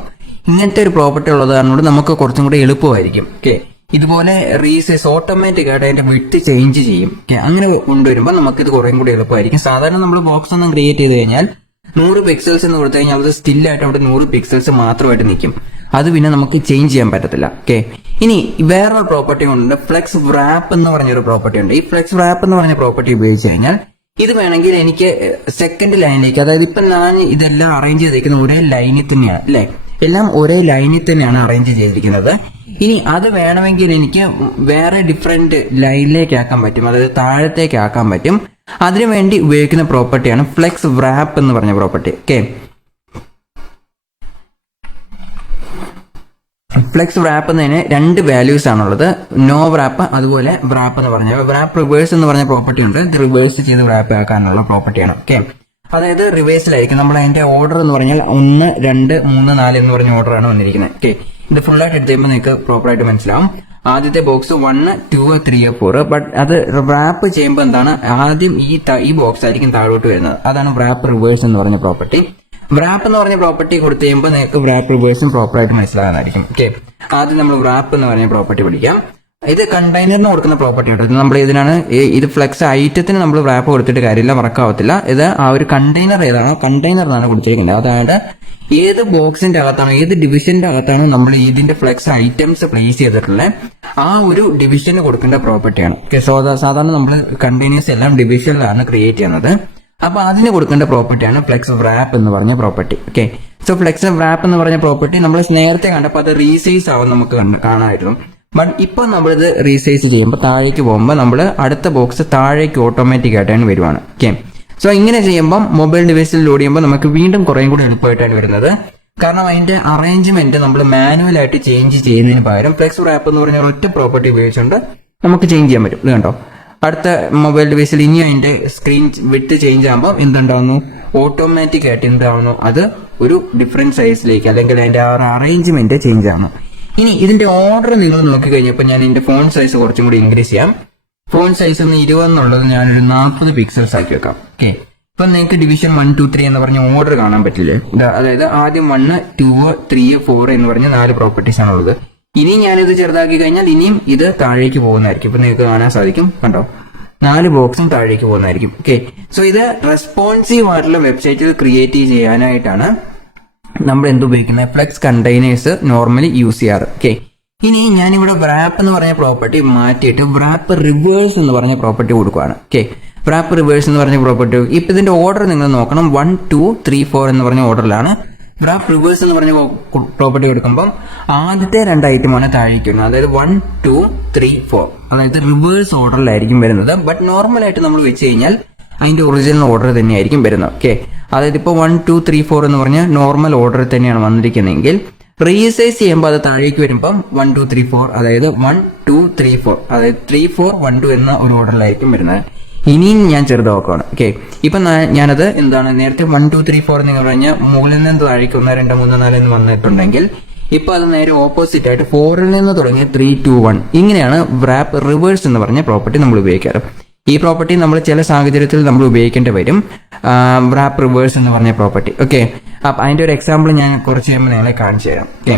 ഇങ്ങനത്തെ ഒരു പ്രോപ്പർട്ടി ഉള്ളത് കാരണം നമുക്ക് കുറച്ചും കൂടി എളുപ്പമായിരിക്കും. ഓക്കെ, ഇതുപോലെ റീസൈസ് ഓട്ടോമാറ്റിക് ആയിട്ട് അതിന്റെ വിഡ്ത്ത് ചേഞ്ച് ചെയ്യും. ഓക്കെ, അങ്ങനെ കൊണ്ടുവരുമ്പോൾ നമുക്ക് ഇത് കുറേ കൂടി എളുപ്പമായിരിക്കും. സാധാരണ നമ്മൾ ബോക്സ് ഒന്നും ക്രിയേറ്റ് ചെയ്ത് കഴിഞ്ഞാൽ 100 പിക്സൽസ് എന്ന് കൊടുത്തു കഴിഞ്ഞാൽ അത് സ്റ്റില്ലായിട്ട് അവിടെ 100 പിക്സൽസ് മാത്രമായിട്ട് നിൽക്കും. അത് പിന്നെ നമുക്ക് ചേഞ്ച് ചെയ്യാൻ പറ്റത്തില്ല. ഓക്കെ, ഇനി വേറൊരു പ്രോപ്പർട്ടി ഉണ്ട്, ഫ്ലെക്സ് റാപ്പ് എന്ന് പറഞ്ഞൊരു പ്രോപ്പർട്ടി ഉണ്ട്. ഈ ഫ്ലെക്സ് റാപ്പ് എന്ന് പറഞ്ഞ പ്രോപ്പർട്ടി ഉപയോഗിച്ച് കഴിഞ്ഞാൽ ഇത് വേണമെങ്കിൽ എനിക്ക് സെക്കൻഡ് ലൈനിലേക്ക്, അതായത് ഇപ്പൊ ഞാൻ ഇതെല്ലാം അറേഞ്ച് ചെയ്തിരിക്കുന്നത് ഒരേ ലൈനിൽ തന്നെയാണ് അല്ലെ, എല്ലാം ഒരേ ലൈനിൽ തന്നെയാണ് അറേഞ്ച് ചെയ്തിരിക്കുന്നത്. ഇനി അത് വേണമെങ്കിൽ എനിക്ക് വേറെ ഡിഫറെന്റ് ലൈനിലേക്ക് ആക്കാൻ പറ്റും, അതായത് താഴത്തേക്ക് ആക്കാൻ പറ്റും. അതിനുവേണ്ടി ഉപയോഗിക്കുന്ന പ്രോപ്പർട്ടിയാണ് ഫ്ലെക്സ് റാപ്പ് എന്ന് പറഞ്ഞ പ്രോപ്പർട്ടി. ഓക്കെ, ഫ്ലെക്സ് റാപ്പ് എന്നതിന് 2 വാല്യൂസ് ആണുള്ളത്, നോ റാപ്പ് അതുപോലെ റാപ്പ് എന്ന് പറഞ്ഞ റാപ്പ് റിവേഴ്സ് എന്ന് പറഞ്ഞ പ്രോപ്പർട്ടി ഉണ്ട്. ഇത് റിവേഴ്സ് ചെയ്ത് റാപ്പ് ആക്കാനുള്ള പ്രോപ്പർട്ടിയാണ്. ഓക്കെ, അതായത് റിവേഴ്സിലായിരിക്കും നമ്മൾ അതിന്റെ ഓർഡർ എന്ന് പറഞ്ഞാൽ 1, 2, 3, 4 എന്ന് പറഞ്ഞ ഓർഡറാണ് വന്നിരിക്കുന്നത്. ഓക്കെ, ഇത് ഫുൾ ആയിട്ട് എടുത്ത് കഴിയുമ്പോൾ നിങ്ങൾക്ക് പ്രോപ്പർ ആയിട്ട് മനസ്സിലാവും. ആദ്യത്തെ ബോക്സ് 1, 2, 3, 4. ബട്ട് അത് റാപ്പ് ചെയ്യുമ്പോൾ എന്താണ്, ആദ്യം ഈ ബോക്സ് ആയിരിക്കും താഴോട്ട് വരുന്നത്. അതാണ് റാപ്പ് റിവേഴ്സ് എന്ന് പറഞ്ഞ പ്രോപ്പർട്ടി. റാപ്പ് എന്ന് പറഞ്ഞ പ്രോപ്പർട്ടി കൊടുത്തു കഴിയുമ്പോൾ നിങ്ങൾക്ക് റാപ്പ് റിവേഴ്സും പ്രോപ്പർ ആയിട്ട് മനസ്സിലാകാനായിരിക്കും. ഓക്കെ, ആദ്യം നമ്മൾ റാപ്പ് എന്ന് പറഞ്ഞ പ്രോപ്പർട്ടി പഠിക്കാം. ഇത് കണ്ടെയ്നറിന് കൊടുക്കുന്ന പ്രോപ്പർട്ടി ആയിട്ട് നമ്മൾ ഇതിനാണ് ഇത് ഫ്ലെക്സ് ഐറ്റത്തിന് നമ്മൾ റാപ്പ് കൊടുത്തിട്ട് കാര്യമില്ല, വർക്കാവത്തില്ല. ഇത് ആ ഒരു കണ്ടെയ്നർ ഏതാണോ കണ്ടെയ്നറിനാണ് കൊടുത്തിരിക്കുന്നത്. അതായത് ഏത് ബോക്സിന്റെ അകത്താണോ ഏത് ഡിവിഷന്റെ അകത്താണോ നമ്മൾ ഇതിന്റെ ഫ്ലെക്സ് ഐറ്റംസ് പ്ലേസ് ചെയ്തിട്ടുള്ളത് ആ ഒരു ഡിവിഷന് കൊടുക്കേണ്ട പ്രോപ്പർട്ടിയാണ്. ഓക്കെ, സോ സാധാരണ നമ്മൾ കണ്ടെയ്നേഴ്സ് എല്ലാം ഡിവിഷനിലാണ് ക്രിയേറ്റ് ചെയ്യുന്നത്. അപ്പൊ അതിന് കൊടുക്കേണ്ട പ്രോപ്പർട്ടിയാണ് ഫ്ലെക്സ് റാപ്പ് എന്ന് പറഞ്ഞ property. Okay, so flex wrap എന്ന് പറഞ്ഞ പ്രോപ്പർട്ടി നമ്മൾ നേരത്തെ കണ്ടപ്പോൾ അത് റീസൈസ് ആവും നമുക്ക് കാണാമായിരുന്നു. ബട്ട് ഇപ്പൊ നമ്മളിത് റീസൈസ് ചെയ്യുമ്പോൾ താഴേക്ക് പോകുമ്പോൾ നമ്മൾ അടുത്ത ബോക്സ് താഴേക്ക് ഓട്ടോമാറ്റിക് ആയിട്ടാണ് വരുവാണ്. ഓക്കെ, സോ ഇങ്ങനെ ചെയ്യുമ്പോൾ മൊബൈൽ ഡിവൈസിൽ ലോഡ് ചെയ്യുമ്പോൾ നമുക്ക് വീണ്ടും കുറേ കൂടി എളുപ്പമായിട്ടാണ് വരുന്നത്. കാരണം അതിന്റെ അറേഞ്ച്മെന്റ് നമ്മൾ മാനുവലായിട്ട് ചേഞ്ച് ചെയ്യുന്നതിന് പകരം ഫ്ലെക്സ് റാപ്പ് എന്ന് പറഞ്ഞ ഒറ്റ പ്രോപ്പർട്ടി ഉപയോഗിച്ചുകൊണ്ട് നമുക്ക് ചേഞ്ച് ചെയ്യാൻ പറ്റും. ഇത് കണ്ടോ, അടുത്ത മൊബൈൽ ഡിവൈസിൽ ഇനി അതിന്റെ സ്ക്രീൻ വിട്ട് ചേഞ്ച് ആകുമ്പോൾ എന്തുണ്ടാവുന്നു, ഓട്ടോമാറ്റിക് ആയിട്ട് എന്താവുന്നു, അത് ഒരു ഡിഫറെന്റ് സൈസിലേക്ക് അല്ലെങ്കിൽ അതിന്റെ ആ അറേഞ്ച്മെന്റ് ചേഞ്ച് ആവുന്നു. ഇനി ഇതിന്റെ ഓർഡർ നിങ്ങൾ നോക്കിക്കഴിഞ്ഞപ്പോൾ ഞാൻ ഇതിന്റെ ഫോൺ സൈസ് കുറച്ചും കൂടി ഇൻക്രീസ് ചെയ്യാം. ഫോൺ സൈസ് 20 എന്നുള്ളത് ഞാനൊരു 40 പിക്സൽസ് ആക്കി വെക്കാം. ഓക്കെ, ഇപ്പൊ നിങ്ങൾക്ക് ഡിവിഷൻ 1, 2, 3 എന്ന് പറഞ്ഞ ഓർഡർ കാണാൻ പറ്റില്ലേ? അതായത് ആദ്യം 1, 2, 3, 4 എന്ന് പറഞ്ഞ 4 പ്രോപ്പർട്ടീസ് ആണുള്ളത്. ഇനി ഞാനിത് ചെറുതാക്കി കഴിഞ്ഞാൽ ഇനിയും ഇത് താഴേക്ക് പോകുന്നതായിരിക്കും. ഇപ്പൊ നിങ്ങൾക്ക് കാണാൻ സാധിക്കും, കണ്ടോ, 4 ബോക്സും താഴേക്ക് പോകുന്നതായിരിക്കും. ഓക്കെ, സോ ഇത് റെസ്പോൺസീവ് ആയിട്ടുള്ള വെബ്സൈറ്റ് ക്രിയേറ്റ് ചെയ്യാനായിട്ടാണ് നമ്മൾ എന്ത് ഉപയോഗിക്കുന്നത്, ഫ്ലെക്സ് കണ്ടെയ്നേഴ്സ് നോർമലി യൂസ് ചെയ്യാറ്. ഓക്കെ, ഇനി ഞാനിവിടെ wrap എന്ന് പറഞ്ഞ പ്രോപ്പർട്ടി മാറ്റിയിട്ട് wrap റിവേഴ്സ് എന്ന് പറഞ്ഞ പ്രോപ്പർട്ടി കൊടുക്കുകയാണ്. ഓക്കെ, wrap റിവേഴ്സ് എന്ന് പറഞ്ഞ പ്രോപ്പർട്ടി ഇപ്പൊ ഇതിന്റെ ഓർഡർ നിങ്ങൾ നോക്കണം. 1, 2, 3, 4 എന്ന് പറഞ്ഞ ഓർഡറിലാണ്. wrap റിവേഴ്സ് എന്ന് പറഞ്ഞ പ്രോപ്പർട്ടി കൊടുക്കുമ്പോൾ ആദ്യത്തെ 2 ഐറ്റമാണ് താഴേക്ക് വരുന്നത്. അതായത് 1, 2, 3, 4 അതായത് റിവേഴ്സ് ഓർഡറിലായിരിക്കും വരുന്നത്. ബട്ട് നോർമൽ ആയിട്ട് നമ്മൾ വെച്ച് കഴിഞ്ഞാൽ അതിന്റെ ഒറിജിനൽ ഓർഡർ തന്നെയായിരിക്കും വരുന്നത്. ഓക്കെ, അതായത് ഇപ്പോൾ 1, 2, 3, 4 എന്ന് പറഞ്ഞ നോർമൽ ഓർഡർ തന്നെയാണ് വന്നിരിക്കുന്നതെങ്കിൽ റീസൈസ് ചെയ്യുമ്പോൾ അത് താഴേക്ക് വരുമ്പം 1, 2, 3, 4 അതായത് 1, 2, 3, 4 അതായത് 3, 4, 1, 2 എന്ന ഒരു ഓർഡറിലായിരിക്കും വരുന്നത്. ഇനിയും ഞാൻ ചെറുതാക്കുകയാണ്. ഓക്കെ, ഇപ്പൊ ഞാനത് എന്താണ്, നേരത്തെ 1, 2, 3, 4 എന്ന് പറഞ്ഞാൽ മുകളിൽ നിന്ന് താഴേക്ക് 1, 2, 3, 4 എന്ന് വന്നിട്ടുണ്ടെങ്കിൽ ഇപ്പൊ അത് നേരെ ഓപ്പോസിറ്റ് ആയിട്ട് 4ൽ നിന്ന് തുടങ്ങി 3, 2, 1 ഇങ്ങനെയാണ് wrap റിവേഴ്സ് എന്ന് പറഞ്ഞ പ്രോപ്പർട്ടി നമ്മൾ ഉപയോഗിക്കാറ്. ഈ പ്രോപ്പർട്ടി നമ്മൾ ചില സാഹചര്യത്തിൽ നമ്മൾ ഉപയോഗിക്കേണ്ടി വരും, wrap റിവേഴ്സ് എന്ന് പറഞ്ഞ പ്രോപ്പർട്ടി. ഓക്കെ, അപ്പൊ അതിന്റെ ഒരു എക്സാമ്പിൾ ഞാൻ കുറച്ച് കഴിയുമ്പോൾ നിങ്ങളെ കാണിച്ചു തരാം. ഓക്കെ,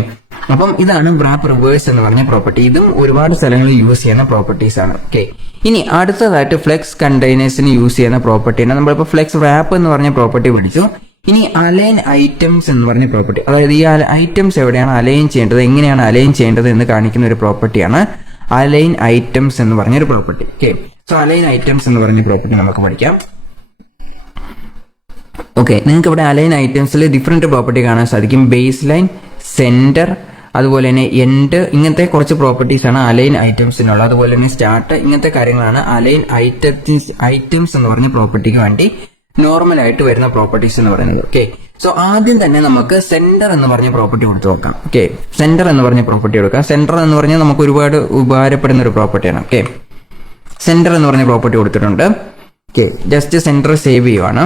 അപ്പം ഇതാണ് wrap റിവേഴ്സ് എന്ന് പറഞ്ഞ പ്രോപ്പർട്ടി. ഇതും ഒരുപാട് സ്ഥലങ്ങളിൽ യൂസ് ചെയ്യുന്ന പ്രോപ്പർട്ടീസ് ആണ്. ഓക്കെ, ഇനി അടുത്തതായിട്ട് ഫ്ലെക്സ് കണ്ടെയ്നേഴ്സിന് യൂസ് ചെയ്യുന്ന പ്രോപ്പർട്ടിയാണ്. നമ്മളിപ്പോൾ ഫ്ലെക്സ് റാപ്പ് എന്ന് പറഞ്ഞ പ്രോപ്പർട്ടി പഠിച്ചു. ഇനി അലൈൻ ഐറ്റംസ് എന്ന് പറഞ്ഞ പ്രോപ്പർട്ടി, അതായത് ഈ ഐറ്റംസ് എവിടെയാണ് അലൈൻ ചെയ്യേണ്ടത്, എങ്ങനെയാണ് അലൈൻ ചെയ്യേണ്ടത് എന്ന് കാണിക്കുന്ന ഒരു പ്രോപ്പർട്ടിയാണ് അലൈൻ ഐറ്റംസ് എന്ന് പറഞ്ഞൊരു property. Okay, so align items എന്ന് പറഞ്ഞ പ്രോപ്പർട്ടി നമുക്ക് പഠിക്കാം. ഓക്കെ, നിങ്ങൾക്ക് ഇവിടെ അലൈൻ ഐറ്റംസിൽ ഡിഫറെന്റ് പ്രോപ്പർട്ടി കാണാൻ സാധിക്കും. ബേസ് ലൈൻ, സെന്റർ, അതുപോലെ തന്നെ എൻഡ്, ഇങ്ങനത്തെ കുറച്ച് പ്രോപ്പർട്ടീസ് ആണ് അലൈൻ ഐറ്റംസിനുള്ളത്. അതുപോലെ തന്നെ സ്റ്റാർട്ട്, ഇങ്ങനത്തെ കാര്യങ്ങളാണ് അലൈൻ ഐറ്റംസ് എന്ന് പറഞ്ഞ പ്രോപ്പർട്ടിക്ക് വേണ്ടി നോർമൽ ആയിട്ട് വരുന്ന പ്രോപ്പർട്ടീസ് എന്ന് പറയുന്നത്. ഓക്കെ, സോ ആദ്യം തന്നെ നമുക്ക് സെന്റർ എന്ന് പറഞ്ഞ പ്രോപ്പർട്ടി കൊടുത്തു നോക്കാം. ഓക്കെ, സെന്റർ എന്ന് പറഞ്ഞ പ്രോപ്പർട്ടി കൊടുക്കാം. സെന്റർ എന്ന് പറഞ്ഞാൽ നമുക്ക് ഒരുപാട് ഉപകാരപ്പെടുന്ന ഒരു പ്രോപ്പർട്ടിയാണ്. ഓക്കെ, സെന്റർ എന്ന് പറഞ്ഞ പ്രോപ്പർട്ടി കൊടുത്തിട്ടുണ്ട്. ഓക്കെ, ജസ്റ്റ് സെന്റർ സേവ് ചെയ്യുവാണ്.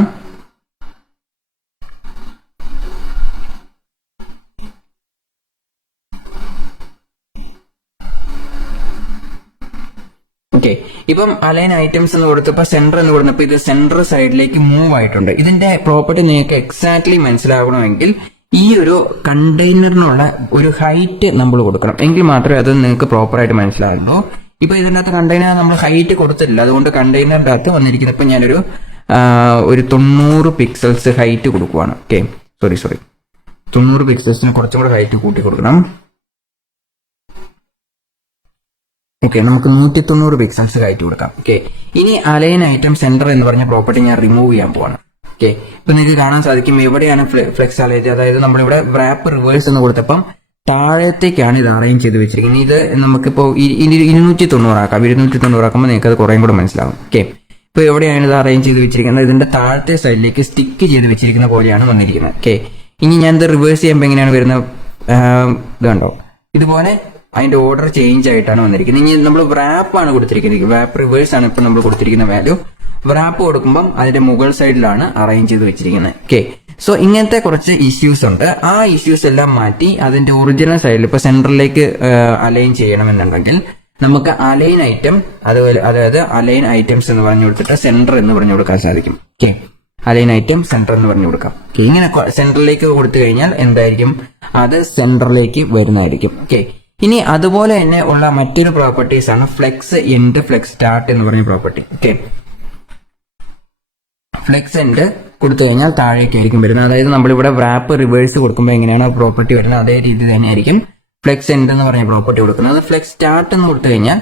ഓക്കെ, ഇപ്പം അലൈൻ ഐറ്റംസ് എന്ന് കൊടുത്തപ്പോൾ സെന്റർ എന്ന് കൊടുത്തപ്പോൾ ഇത് സെന്റർ സൈഡിലേക്ക് മൂവ് ആയിട്ടുണ്ട്. ഇതിന്റെ പ്രോപ്പർട്ടി നിങ്ങൾക്ക് എക്സാക്ട്ലി മനസ്സിലാകണമെങ്കിൽ ഈ ഒരു കണ്ടെയ്നറിനുള്ള ഒരു ഹൈറ്റ് നമ്മൾ കൊടുക്കണം, എങ്കിൽ മാത്രമേ അത് നിങ്ങൾക്ക് പ്രോപ്പറായിട്ട് മനസ്സിലാകുള്ളൂ. ഇപ്പൊ ഇതിന്റെ അകത്ത് കണ്ടെയ്നർ നമ്മൾ ഹൈറ്റ് കൊടുത്തില്ല, അതുകൊണ്ട് കണ്ടെയ്നറിന്റെ അകത്ത് വന്നിരിക്കുന്നത് ഇപ്പൊ ഞാനൊരു 90 പിക്സൽസ് ഹൈറ്റ് കൊടുക്കുവാണ്. ഓക്കെ, സോറി 90 പിക്സൽസിന് കുറച്ചും കൂടെ ഹൈറ്റ് കൂട്ടി കൊടുക്കണം. ഓക്കെ, നമുക്ക് 190 പിക്സൽസ് ഹൈറ്റ് കൊടുക്കാം. ഓക്കെ, ഇനി അലൈൻ ഐറ്റം സെന്റർ എന്ന് പറഞ്ഞ പ്രോപ്പർട്ടി ഞാൻ റിമൂവ് ചെയ്യാൻ പോവാണ്. ഓക്കെ, ഇപ്പൊ നിങ്ങൾക്ക് കാണാൻ സാധിക്കും എവിടെയാണ് ഫ്ലെക്സ് അലൈൻ, അതായത് നമ്മളിവിടെ wrap റിവേഴ്സ് എന്ന് കൊടുത്തപ്പം താഴത്തേക്കാണ് ഇത് അറേഞ്ച് ചെയ്ത് വെച്ചിരിക്കുന്നത്. ഇത് നമുക്കിപ്പോൾ 290 ആക്കാം. 290 ആക്കുമ്പോൾ നിങ്ങൾക്ക് അത് കുറേയും കൂടെ മനസ്സിലാവും. ഓക്കെ, ഇപ്പൊ എവിടെയാണ് ഇത് അറേഞ്ച് ചെയ്ത് വെച്ചിരിക്കുന്നത്, ഇതിന്റെ താഴത്തെ സൈഡിലേക്ക് സ്റ്റിക്ക് ചെയ്ത് വെച്ചിരിക്കുന്ന പോലെയാണ് വന്നിരിക്കുന്നത്. ഓക്കെ, ഇനി ഞാൻ ഇത് റിവേഴ്സ് ചെയ്യുമ്പോൾ എങ്ങനെയാണ് വരുന്നത്, ഇത് കണ്ടോ, ഇതുപോലെ അതിന്റെ ഓർഡർ ചേഞ്ച് ആയിട്ടാണ് വന്നിരിക്കുന്നത്. ഇനി നമ്മൾ wrap ആണ് കൊടുത്തിരിക്കുന്നത്, wrap റിവേഴ്സ് ആണ് ഇപ്പൊ നമ്മൾ കൊടുത്തിരിക്കുന്ന വാല്യൂ. wrap കൊടുക്കുമ്പോൾ അതിന്റെ മുകൾ സൈഡിലാണ് അറേഞ്ച് ചെയ്ത് വെച്ചിരിക്കുന്നത്. ഓക്കെ, സോ ഇങ്ങനത്തെ കുറച്ച് ഇഷ്യൂസ് ഉണ്ട്. ആ ഇഷ്യൂസ് എല്ലാം മാറ്റി അതിന്റെ ഒറിജിനൽ സൈഡിൽ ഇപ്പൊ സെന്ററിലേക്ക് അലൈൻ ചെയ്യണമെന്നുണ്ടെങ്കിൽ നമുക്ക് അലൈൻ ഐറ്റം, അതുപോലെ അതായത് അലൈൻ ഐറ്റംസ് എന്ന് പറഞ്ഞു കൊടുത്തിട്ട് സെന്റർ എന്ന് പറഞ്ഞു കൊടുക്കാൻ സാധിക്കും. ഓക്കെ, അലൈൻ ഐറ്റം സെന്റർ എന്ന് പറഞ്ഞു കൊടുക്കാം. ഓക്കെ, ഇങ്ങനെ സെന്ററിലേക്ക് കൊടുത്തു കഴിഞ്ഞാൽ എന്തായിരിക്കും, അത് സെന്ററിലേക്ക് വരുന്നതായിരിക്കും. ഓക്കെ, ഇനി അതുപോലെ തന്നെ ഉള്ള മറ്റൊരു പ്രോപ്പർട്ടീസ് ആണ് ഫ്ലെക്സ് എൻഡ്, ഫ്ലെക്സ് സ്റ്റാർട്ട് എന്ന് പറഞ്ഞ പ്രോപ്പർട്ടി. ഓക്കെ, ഫ്ലെക്സ് എൻഡ് കൊടുത്തു കഴിഞ്ഞാൽ താഴേക്കായിരിക്കും വരുന്നത്. അതായത് നമ്മളിവിടെ wrap റിവേഴ്സ് കൊടുക്കുമ്പോൾ എങ്ങനെയാണ് പ്രോപ്പർട്ടി വരുന്നത് അതേ രീതി തന്നെയായിരിക്കും ഫ്ലെക്സ് എൻഡ് എന്ന് പറഞ്ഞ പ്രോപ്പർട്ടി കൊടുക്കുന്നത്. ഫ്ലെക്സ് സ്റ്റാർട്ട് എന്ന് കൊടുത്തു കഴിഞ്ഞാൽ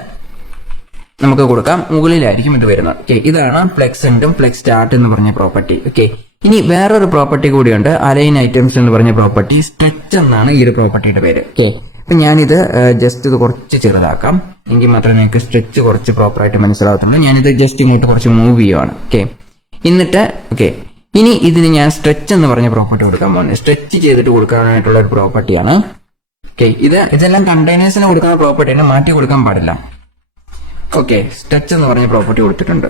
നമുക്ക് കൊടുക്കാം, മുകളിലായിരിക്കും ഇത് വരുന്നത്. ഓക്കെ, ഇതാണ് ഫ്ലെക്സ് എൻഡും ഫ്ലെക്സ് സ്റ്റാർട്ട് എന്ന് പറഞ്ഞ പ്രോപ്പർട്ടി. ഓക്കെ, ഇനി വേറൊരു പ്രോപ്പർട്ടി കൂടിയുണ്ട്, അലൈൻ ഐറ്റംസ് എന്ന് പറഞ്ഞ പ്രോപ്പർട്ടി. സ്ട്രെച്ച് എന്നാണ് ഈ ഒരു പ്രോപ്പർട്ടിയുടെ പേര്. ഓക്കെ, അപ്പൊ ഞാനിത് ജസ്റ്റ് ഇത് കുറച്ച് ചെറുതാക്കാം, എങ്കിൽ മാത്രമേ നിങ്ങൾക്ക് സ്ട്രെച്ച് കുറച്ച് പ്രോപ്പറായിട്ട് മനസ്സിലാകത്തുള്ളൂ. ഞാനിത് ജസ്റ്റ് ഇങ്ങോട്ട് കുറച്ച് മൂവ് ചെയ്യുവാണ്. ഓക്കെ, എന്നിട്ട് ഓക്കെ ഇനി ഇതിന് ഞാൻ സ്ട്രെച്ച് എന്ന് പറഞ്ഞ പ്രോപ്പർട്ടി കൊടുക്കാൻ പോകുന്നത്. സ്ട്രെച്ച് ചെയ്തിട്ട് കൊടുക്കാനായിട്ടുള്ള ഒരു പ്രോപ്പർട്ടിയാണ്. ഓക്കെ, ഇതെല്ലാം കണ്ടെയ്നേഴ്സിന് കൊടുക്കുന്ന പ്രോപ്പർട്ടിനെ മാറ്റി കൊടുക്കാൻ പാടില്ല. ഓക്കെ, സ്ട്രെച്ച് എന്ന് പറഞ്ഞ പ്രോപ്പർട്ടി കൊടുത്തിട്ടുണ്ട്.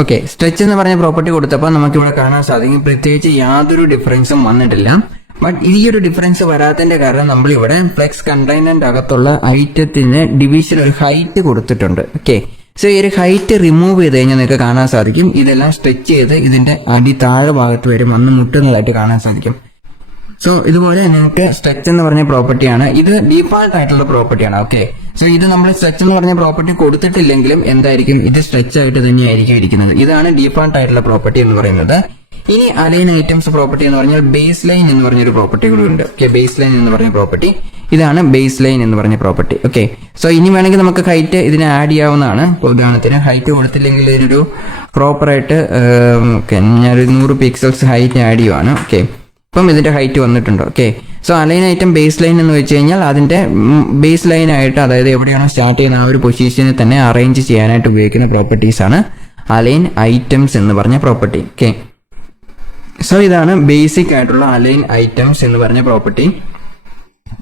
ഓക്കെ, സ്ട്രെച്ച് എന്ന് പറഞ്ഞ പ്രോപ്പർട്ടി കൊടുത്തപ്പോൾ നമുക്ക് ഇവിടെ കാണാൻ സാധിക്കും പ്രത്യേകിച്ച് യാതൊരു ഡിഫറൻസും വന്നിട്ടില്ല. ബട്ട് ഈ ഒരു ഡിഫറൻസ് വരാത്തതിന്റെ കാരണം നമ്മൾ ഇവിടെ ഫ്ലെക്സ് കണ്ടെയ്നറിന്റെ അകത്തുള്ള ഐറ്റത്തിന് ഡിവിഷൻ ഒരു ഹൈറ്റ് കൊടുത്തിട്ടുണ്ട്. ഓക്കെ, സോ ഈ ഒരു ഹൈറ്റ് റിമൂവ് ചെയ്ത് കഴിഞ്ഞാൽ നിങ്ങൾക്ക് കാണാൻ സാധിക്കും ഇതെല്ലാം സ്ട്രെച്ച് ചെയ്ത് ഇതിന്റെ താഴെ ഭാഗത്ത് വരെ വന്ന് മുട്ടുന്നതായിട്ട് കാണാൻ സാധിക്കും. സോ ഇതുപോലെ നിങ്ങൾക്ക് സ്ട്രെച്ച് എന്ന് പറഞ്ഞ പ്രോപ്പർട്ടിയാണ്. ഇത് ഡീഫാൾട്ട് ആയിട്ടുള്ള പ്രോപ്പർട്ടിയാണ്. ഓക്കെ, സോ ഇത് നമ്മൾ സ്ട്രെച്ച് എന്ന് പറഞ്ഞ പ്രോപ്പർട്ടി കൊടുത്തിട്ടില്ലെങ്കിലും എന്തായിരിക്കും ഇത് സ്ട്രെച്ച് ആയിട്ട് തന്നെയായിരിക്കും ഇരിക്കുന്നത്. ഇതാണ് ഡീഫാൾട്ട് ആയിട്ടുള്ള പ്രോപ്പർട്ടി എന്ന് പറയുന്നത്. ഇനി അലൈൻ ഐറ്റംസ് പ്രോപ്പർട്ടി എന്ന് പറഞ്ഞാൽ ബേസ് ലൈൻ എന്ന് പറഞ്ഞൊരു പ്രോപ്പർട്ടി കൂടി ഉണ്ട്. ഓക്കെ, ബേസ് ലൈൻ എന്ന് പറഞ്ഞ പ്രോപ്പർട്ടി ഇതാണ് ബേസ് ലൈൻ എന്ന് പറഞ്ഞ പ്രോപ്പർട്ടി. ഓക്കെ, സോ ഇനി വേണമെങ്കിൽ നമുക്ക് ഹൈറ്റ് ഇതിന് ആഡ് ചെയ്യാവുന്നതാണ്. ഉദാഹരണത്തിന് ഹൈറ്റ് കൊടുത്തില്ലെങ്കിൽ ഇതിനൊരു പ്രോപ്പറായിട്ട് ഞാനൊരു 100 പിക്സൽസ് ഹൈറ്റ് ആഡ് ചെയ്യുവാണ്. ഓക്കെ, ഇപ്പം ഇതിന്റെ ഹൈറ്റ് വന്നിട്ടുണ്ട്. Okay, so align item baseline എന്ന് വെച്ച് കഴിഞ്ഞാൽ അതിന്റെ ബേസ് ലൈൻ ആയിട്ട്, അതായത് എവിടെയാണോ സ്റ്റാർട്ട് ചെയ്യുന്ന ആ ഒരു പൊസിഷനെ തന്നെ അറേഞ്ച് ചെയ്യാനായിട്ട് ഉപയോഗിക്കുന്ന പ്രോപ്പർട്ടീസ് ആണ് അലൈൻ ഐറ്റംസ് എന്ന് പറഞ്ഞ പ്രോപ്പർട്ടി. ഓക്കെ, സോ ഇതാണ് ബേസിക് ആയിട്ടുള്ള അലൈൻ ഐറ്റംസ് എന്ന് പറഞ്ഞ പ്രോപ്പർട്ടി.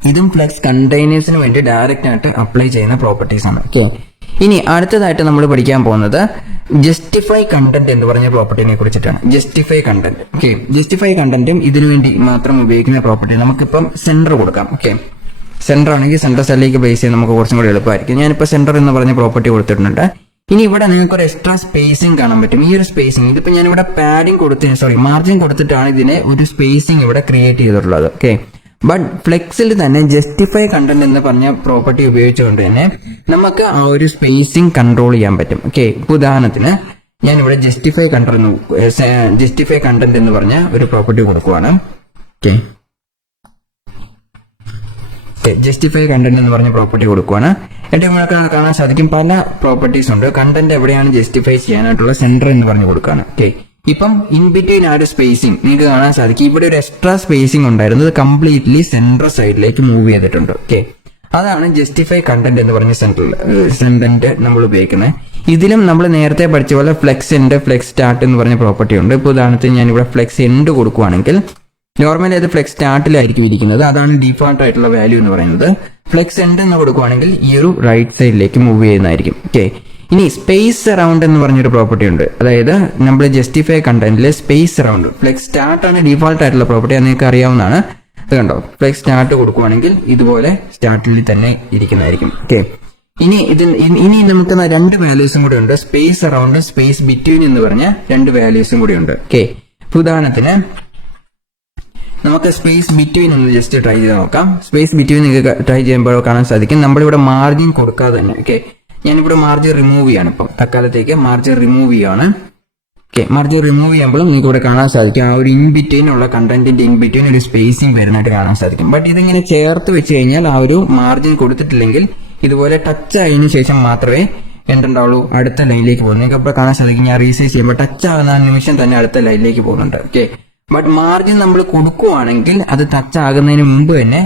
ഇതും ഫ്ലെക്സ് കണ്ടെയ്നേഴ്സിന് വേണ്ടി ഡയറക്റ്റ് ആയിട്ട് അപ്ലൈ ചെയ്യുന്ന പ്രോപ്പർട്ടീസ് ആണ്. ഓക്കെ, ഇനി അടുത്തതായിട്ട് നമ്മൾ പഠിക്കാൻ പോകുന്നത് ജസ്റ്റിഫൈ കണ്ടന്റ് എന്ന് പറഞ്ഞ പ്രോപ്പർട്ടിനെ കുറിച്ചിട്ടാണ്. Justify content. ഓക്കെ, ജസ്റ്റിഫൈ കണ്ടന്റും ഇതിനു വേണ്ടി മാത്രം ഉപയോഗിക്കുന്ന പ്രോപ്പർട്ടി. നമുക്കിപ്പം സെന്റർ കൊടുക്കാം. ഓക്കെ, സെന്റർ ആണെങ്കിൽ സെന്റർ സെല്ലിലേക്ക് പ്ലേസ് ചെയ്യാൻ നമുക്ക് കുറച്ചും കൂടി എളുപ്പമായിരിക്കും. ഞാനിപ്പോൾ സെന്റർ എന്ന് പറഞ്ഞ പ്രോപ്പർട്ടി കൊടുത്തിട്ടുണ്ട്. ഇനി ഇവിടെ നിങ്ങൾക്ക് ഒരു എക്സ്ട്രാ സ്പേസിംഗ് കാണാൻ പറ്റും. ഈ ഒരു സ്പേസിംഗ് ഇതിപ്പോ ഞാനിവിടെ പാഡിംഗ് മാർജിൻ കൊടുത്തിട്ടാണ് ഇതിനെ ഒരു സ്പേസിംഗ് ഇവിടെ ക്രിയേറ്റ് ചെയ്തിട്ടുള്ളത്. ഓക്കെ, ബട്ട് ഫ്ലെക്സിൽ തന്നെ ജസ്റ്റിഫൈ കണ്ടന്റ് എന്ന് പറഞ്ഞ പ്രോപ്പർട്ടി ഉപയോഗിച്ചുകൊണ്ട് തന്നെ നമുക്ക് ആ ഒരു സ്പേസിംഗ് കൺട്രോൾ ചെയ്യാൻ പറ്റും. ഓക്കെ, ഉദാഹരണത്തിന് ഞാനിവിടെ ജസ്റ്റിഫൈ കണ്ടന്റ് എന്ന് പറഞ്ഞ ഒരു പ്രോപ്പർട്ടി കൊടുക്കുവാണ്. ഓക്കെ, ജസ്റ്റിഫൈ കണ്ടന്റ് എന്ന് പറഞ്ഞ പ്രോപ്പർട്ടി കൊടുക്കുവാണ്. എന്നിട്ട് നിങ്ങൾക്ക് കാണാൻ സാധിക്കും പല പ്രോപ്പർട്ടീസ് ഉണ്ട്. കണ്ടന്റ് എവിടെയാണ് ജസ്റ്റിഫൈ ചെയ്യാനായിട്ടുള്ള സെന്റർ എന്ന് പറഞ്ഞു കൊടുക്കുകയാണ്. ഓക്കെ, ഇപ്പം ഇൻ ബിറ്റ്വീൻ ആ ഒരു സ്പേസിംഗ് നിങ്ങൾക്ക് കാണാൻ സാധിക്കും ഇവിടെ ഒരു എക്സ്ട്രാ സ്പേസിംഗ് ഉണ്ടായിരുന്നത് കംപ്ലീറ്റ്ലി സെന്റർ സൈഡിലേക്ക് മൂവ് ചെയ്തിട്ടുണ്ട്. ഓക്കെ, അതാണ് ജസ്റ്റിഫൈ കണ്ടന്റ് എന്ന് പറഞ്ഞ സെന്റന്റ് നമ്മൾ ഉപയോഗിക്കുന്നത്. ഇതിലും നമ്മൾ നേരത്തെ പഠിച്ച പോലെ ഫ്ലെക്സ് എൻഡ് ഫ്ലെക്സ് സ്റ്റാർട്ട് എന്ന് പറഞ്ഞ പ്രോപ്പർട്ടി ഉണ്ട്. ഇപ്പോൾ ഉദാഹരണത്തിന് ഞാനിവിടെ ഫ്ലെക്സ് എൻഡ് കൊടുക്കുവാണെങ്കിൽ നോർമലി അത് ഫ്ലെക്സ് സ്റ്റാർട്ടിലായിരിക്കും ഇരിക്കുന്നത്. അതാണ് ഡീഫോൾട്ട് ആയിട്ടുള്ള വാല്യൂ എന്ന് പറയുന്നത്. ഫ്ലെക്സ് എൻഡ് എന്ന് കൊടുക്കുവാണെങ്കിൽ ഈ ഒരു റൈറ്റ് സൈഡിലേക്ക് മൂവ് ചെയ്യുന്നതായിരിക്കും. ഓക്കെ, ഇനി സ്പേസ് അറൗണ്ട് എന്ന് പറഞ്ഞൊരു പ്രോപ്പർട്ടി ഉണ്ട്. അതായത് നമ്മൾ ജസ്റ്റിഫൈ കണ്ടന്റിൽ സ്പേസ് അറൗണ്ട് ഫ്ലെക്സ് സ്റ്റാർട്ട് ആണ് ഡീഫോൾട്ട് ആയിട്ടുള്ള പ്രോപ്പർട്ടി. അത് നിങ്ങൾക്ക് അറിയാവുന്നതാണ്. അത് കണ്ടോ, ഫ്ലെക്സ് സ്റ്റാർട്ട് കൊടുക്കുവാണെങ്കിൽ ഇതുപോലെ സ്റ്റാർട്ടിൽ തന്നെ ഇരിക്കുന്നതായിരിക്കും. ഓക്കെ, ഇനി നമുക്ക് 2 വാല്യൂസും കൂടി ഉണ്ട്. സ്പേസ് അറൗണ്ട്, സ്പേസ് ബിറ്റ്വീൻ എന്ന് പറഞ്ഞ 2 വാല്യൂസും കൂടി ഉണ്ട്. ഓക്കെ, ഉദാഹരണത്തിന് നമുക്ക് സ്പേസ് ബിറ്റ്വീൻ ഒന്ന് ജസ്റ്റ് ട്രൈ ചെയ്ത് നോക്കാം. സ്പേസ് ബിറ്റ്വീൻ നിങ്ങൾക്ക് ട്രൈ ചെയ്യുമ്പോൾ കാണാൻ സാധിക്കും നമ്മളിവിടെ മാർജിൻ കൊടുക്കാതെ തന്നെ. ഓക്കെ, ഞാനിവിടെ മാർജിൻ റിമൂവ് ചെയ്യാണ്. ഇപ്പം തൽക്കാലത്തേക്ക് മാർജിൻ റിമൂവ് ചെയ്യാണ്. ഓക്കെ, മാർജിൻ റിമൂവ് ചെയ്യുമ്പോഴും നിങ്ങൾക്ക് ഇവിടെ കാണാൻ സാധിക്കും ആ ഒരു ഇൻ ബിറ്റ്വീൻ ഉള്ള കണ്ടന്റിന്റെ ഇൻ ബിറ്റ്വീൻ ഒരു സ്പേസിംഗ് വരുന്നതായിട്ട് കാണാൻ സാധിക്കും. ബട്ട് ഇതിങ്ങനെ ചേർത്ത് വെച്ച് കഴിഞ്ഞാൽ ആ ഒരു മാർജിൻ കൊടുത്തിട്ടില്ലെങ്കിൽ ഇതുപോലെ ടച്ച് ആയതിനു ശേഷം മാത്രമേ എന്തുണ്ടാവുള്ളൂ അടുത്ത ലൈനിലേക്ക് പോകുന്നു. നിങ്ങൾക്ക് ഇപ്പോൾ കാണാൻ സാധിക്കും ഞാൻ റീസൈസ് ചെയ്യുമ്പോൾ ടച്ച് ആകുന്ന നിമിഷം തന്നെ അടുത്ത ലൈനിലേക്ക് പോകുന്നുണ്ട്. ഓക്കെ, ബട്ട് മാർജിൻ നമ്മൾ കൊടുക്കുവാണെങ്കിൽ അത് ടച്ച് ആകുന്നതിന് മുമ്പ് തന്നെ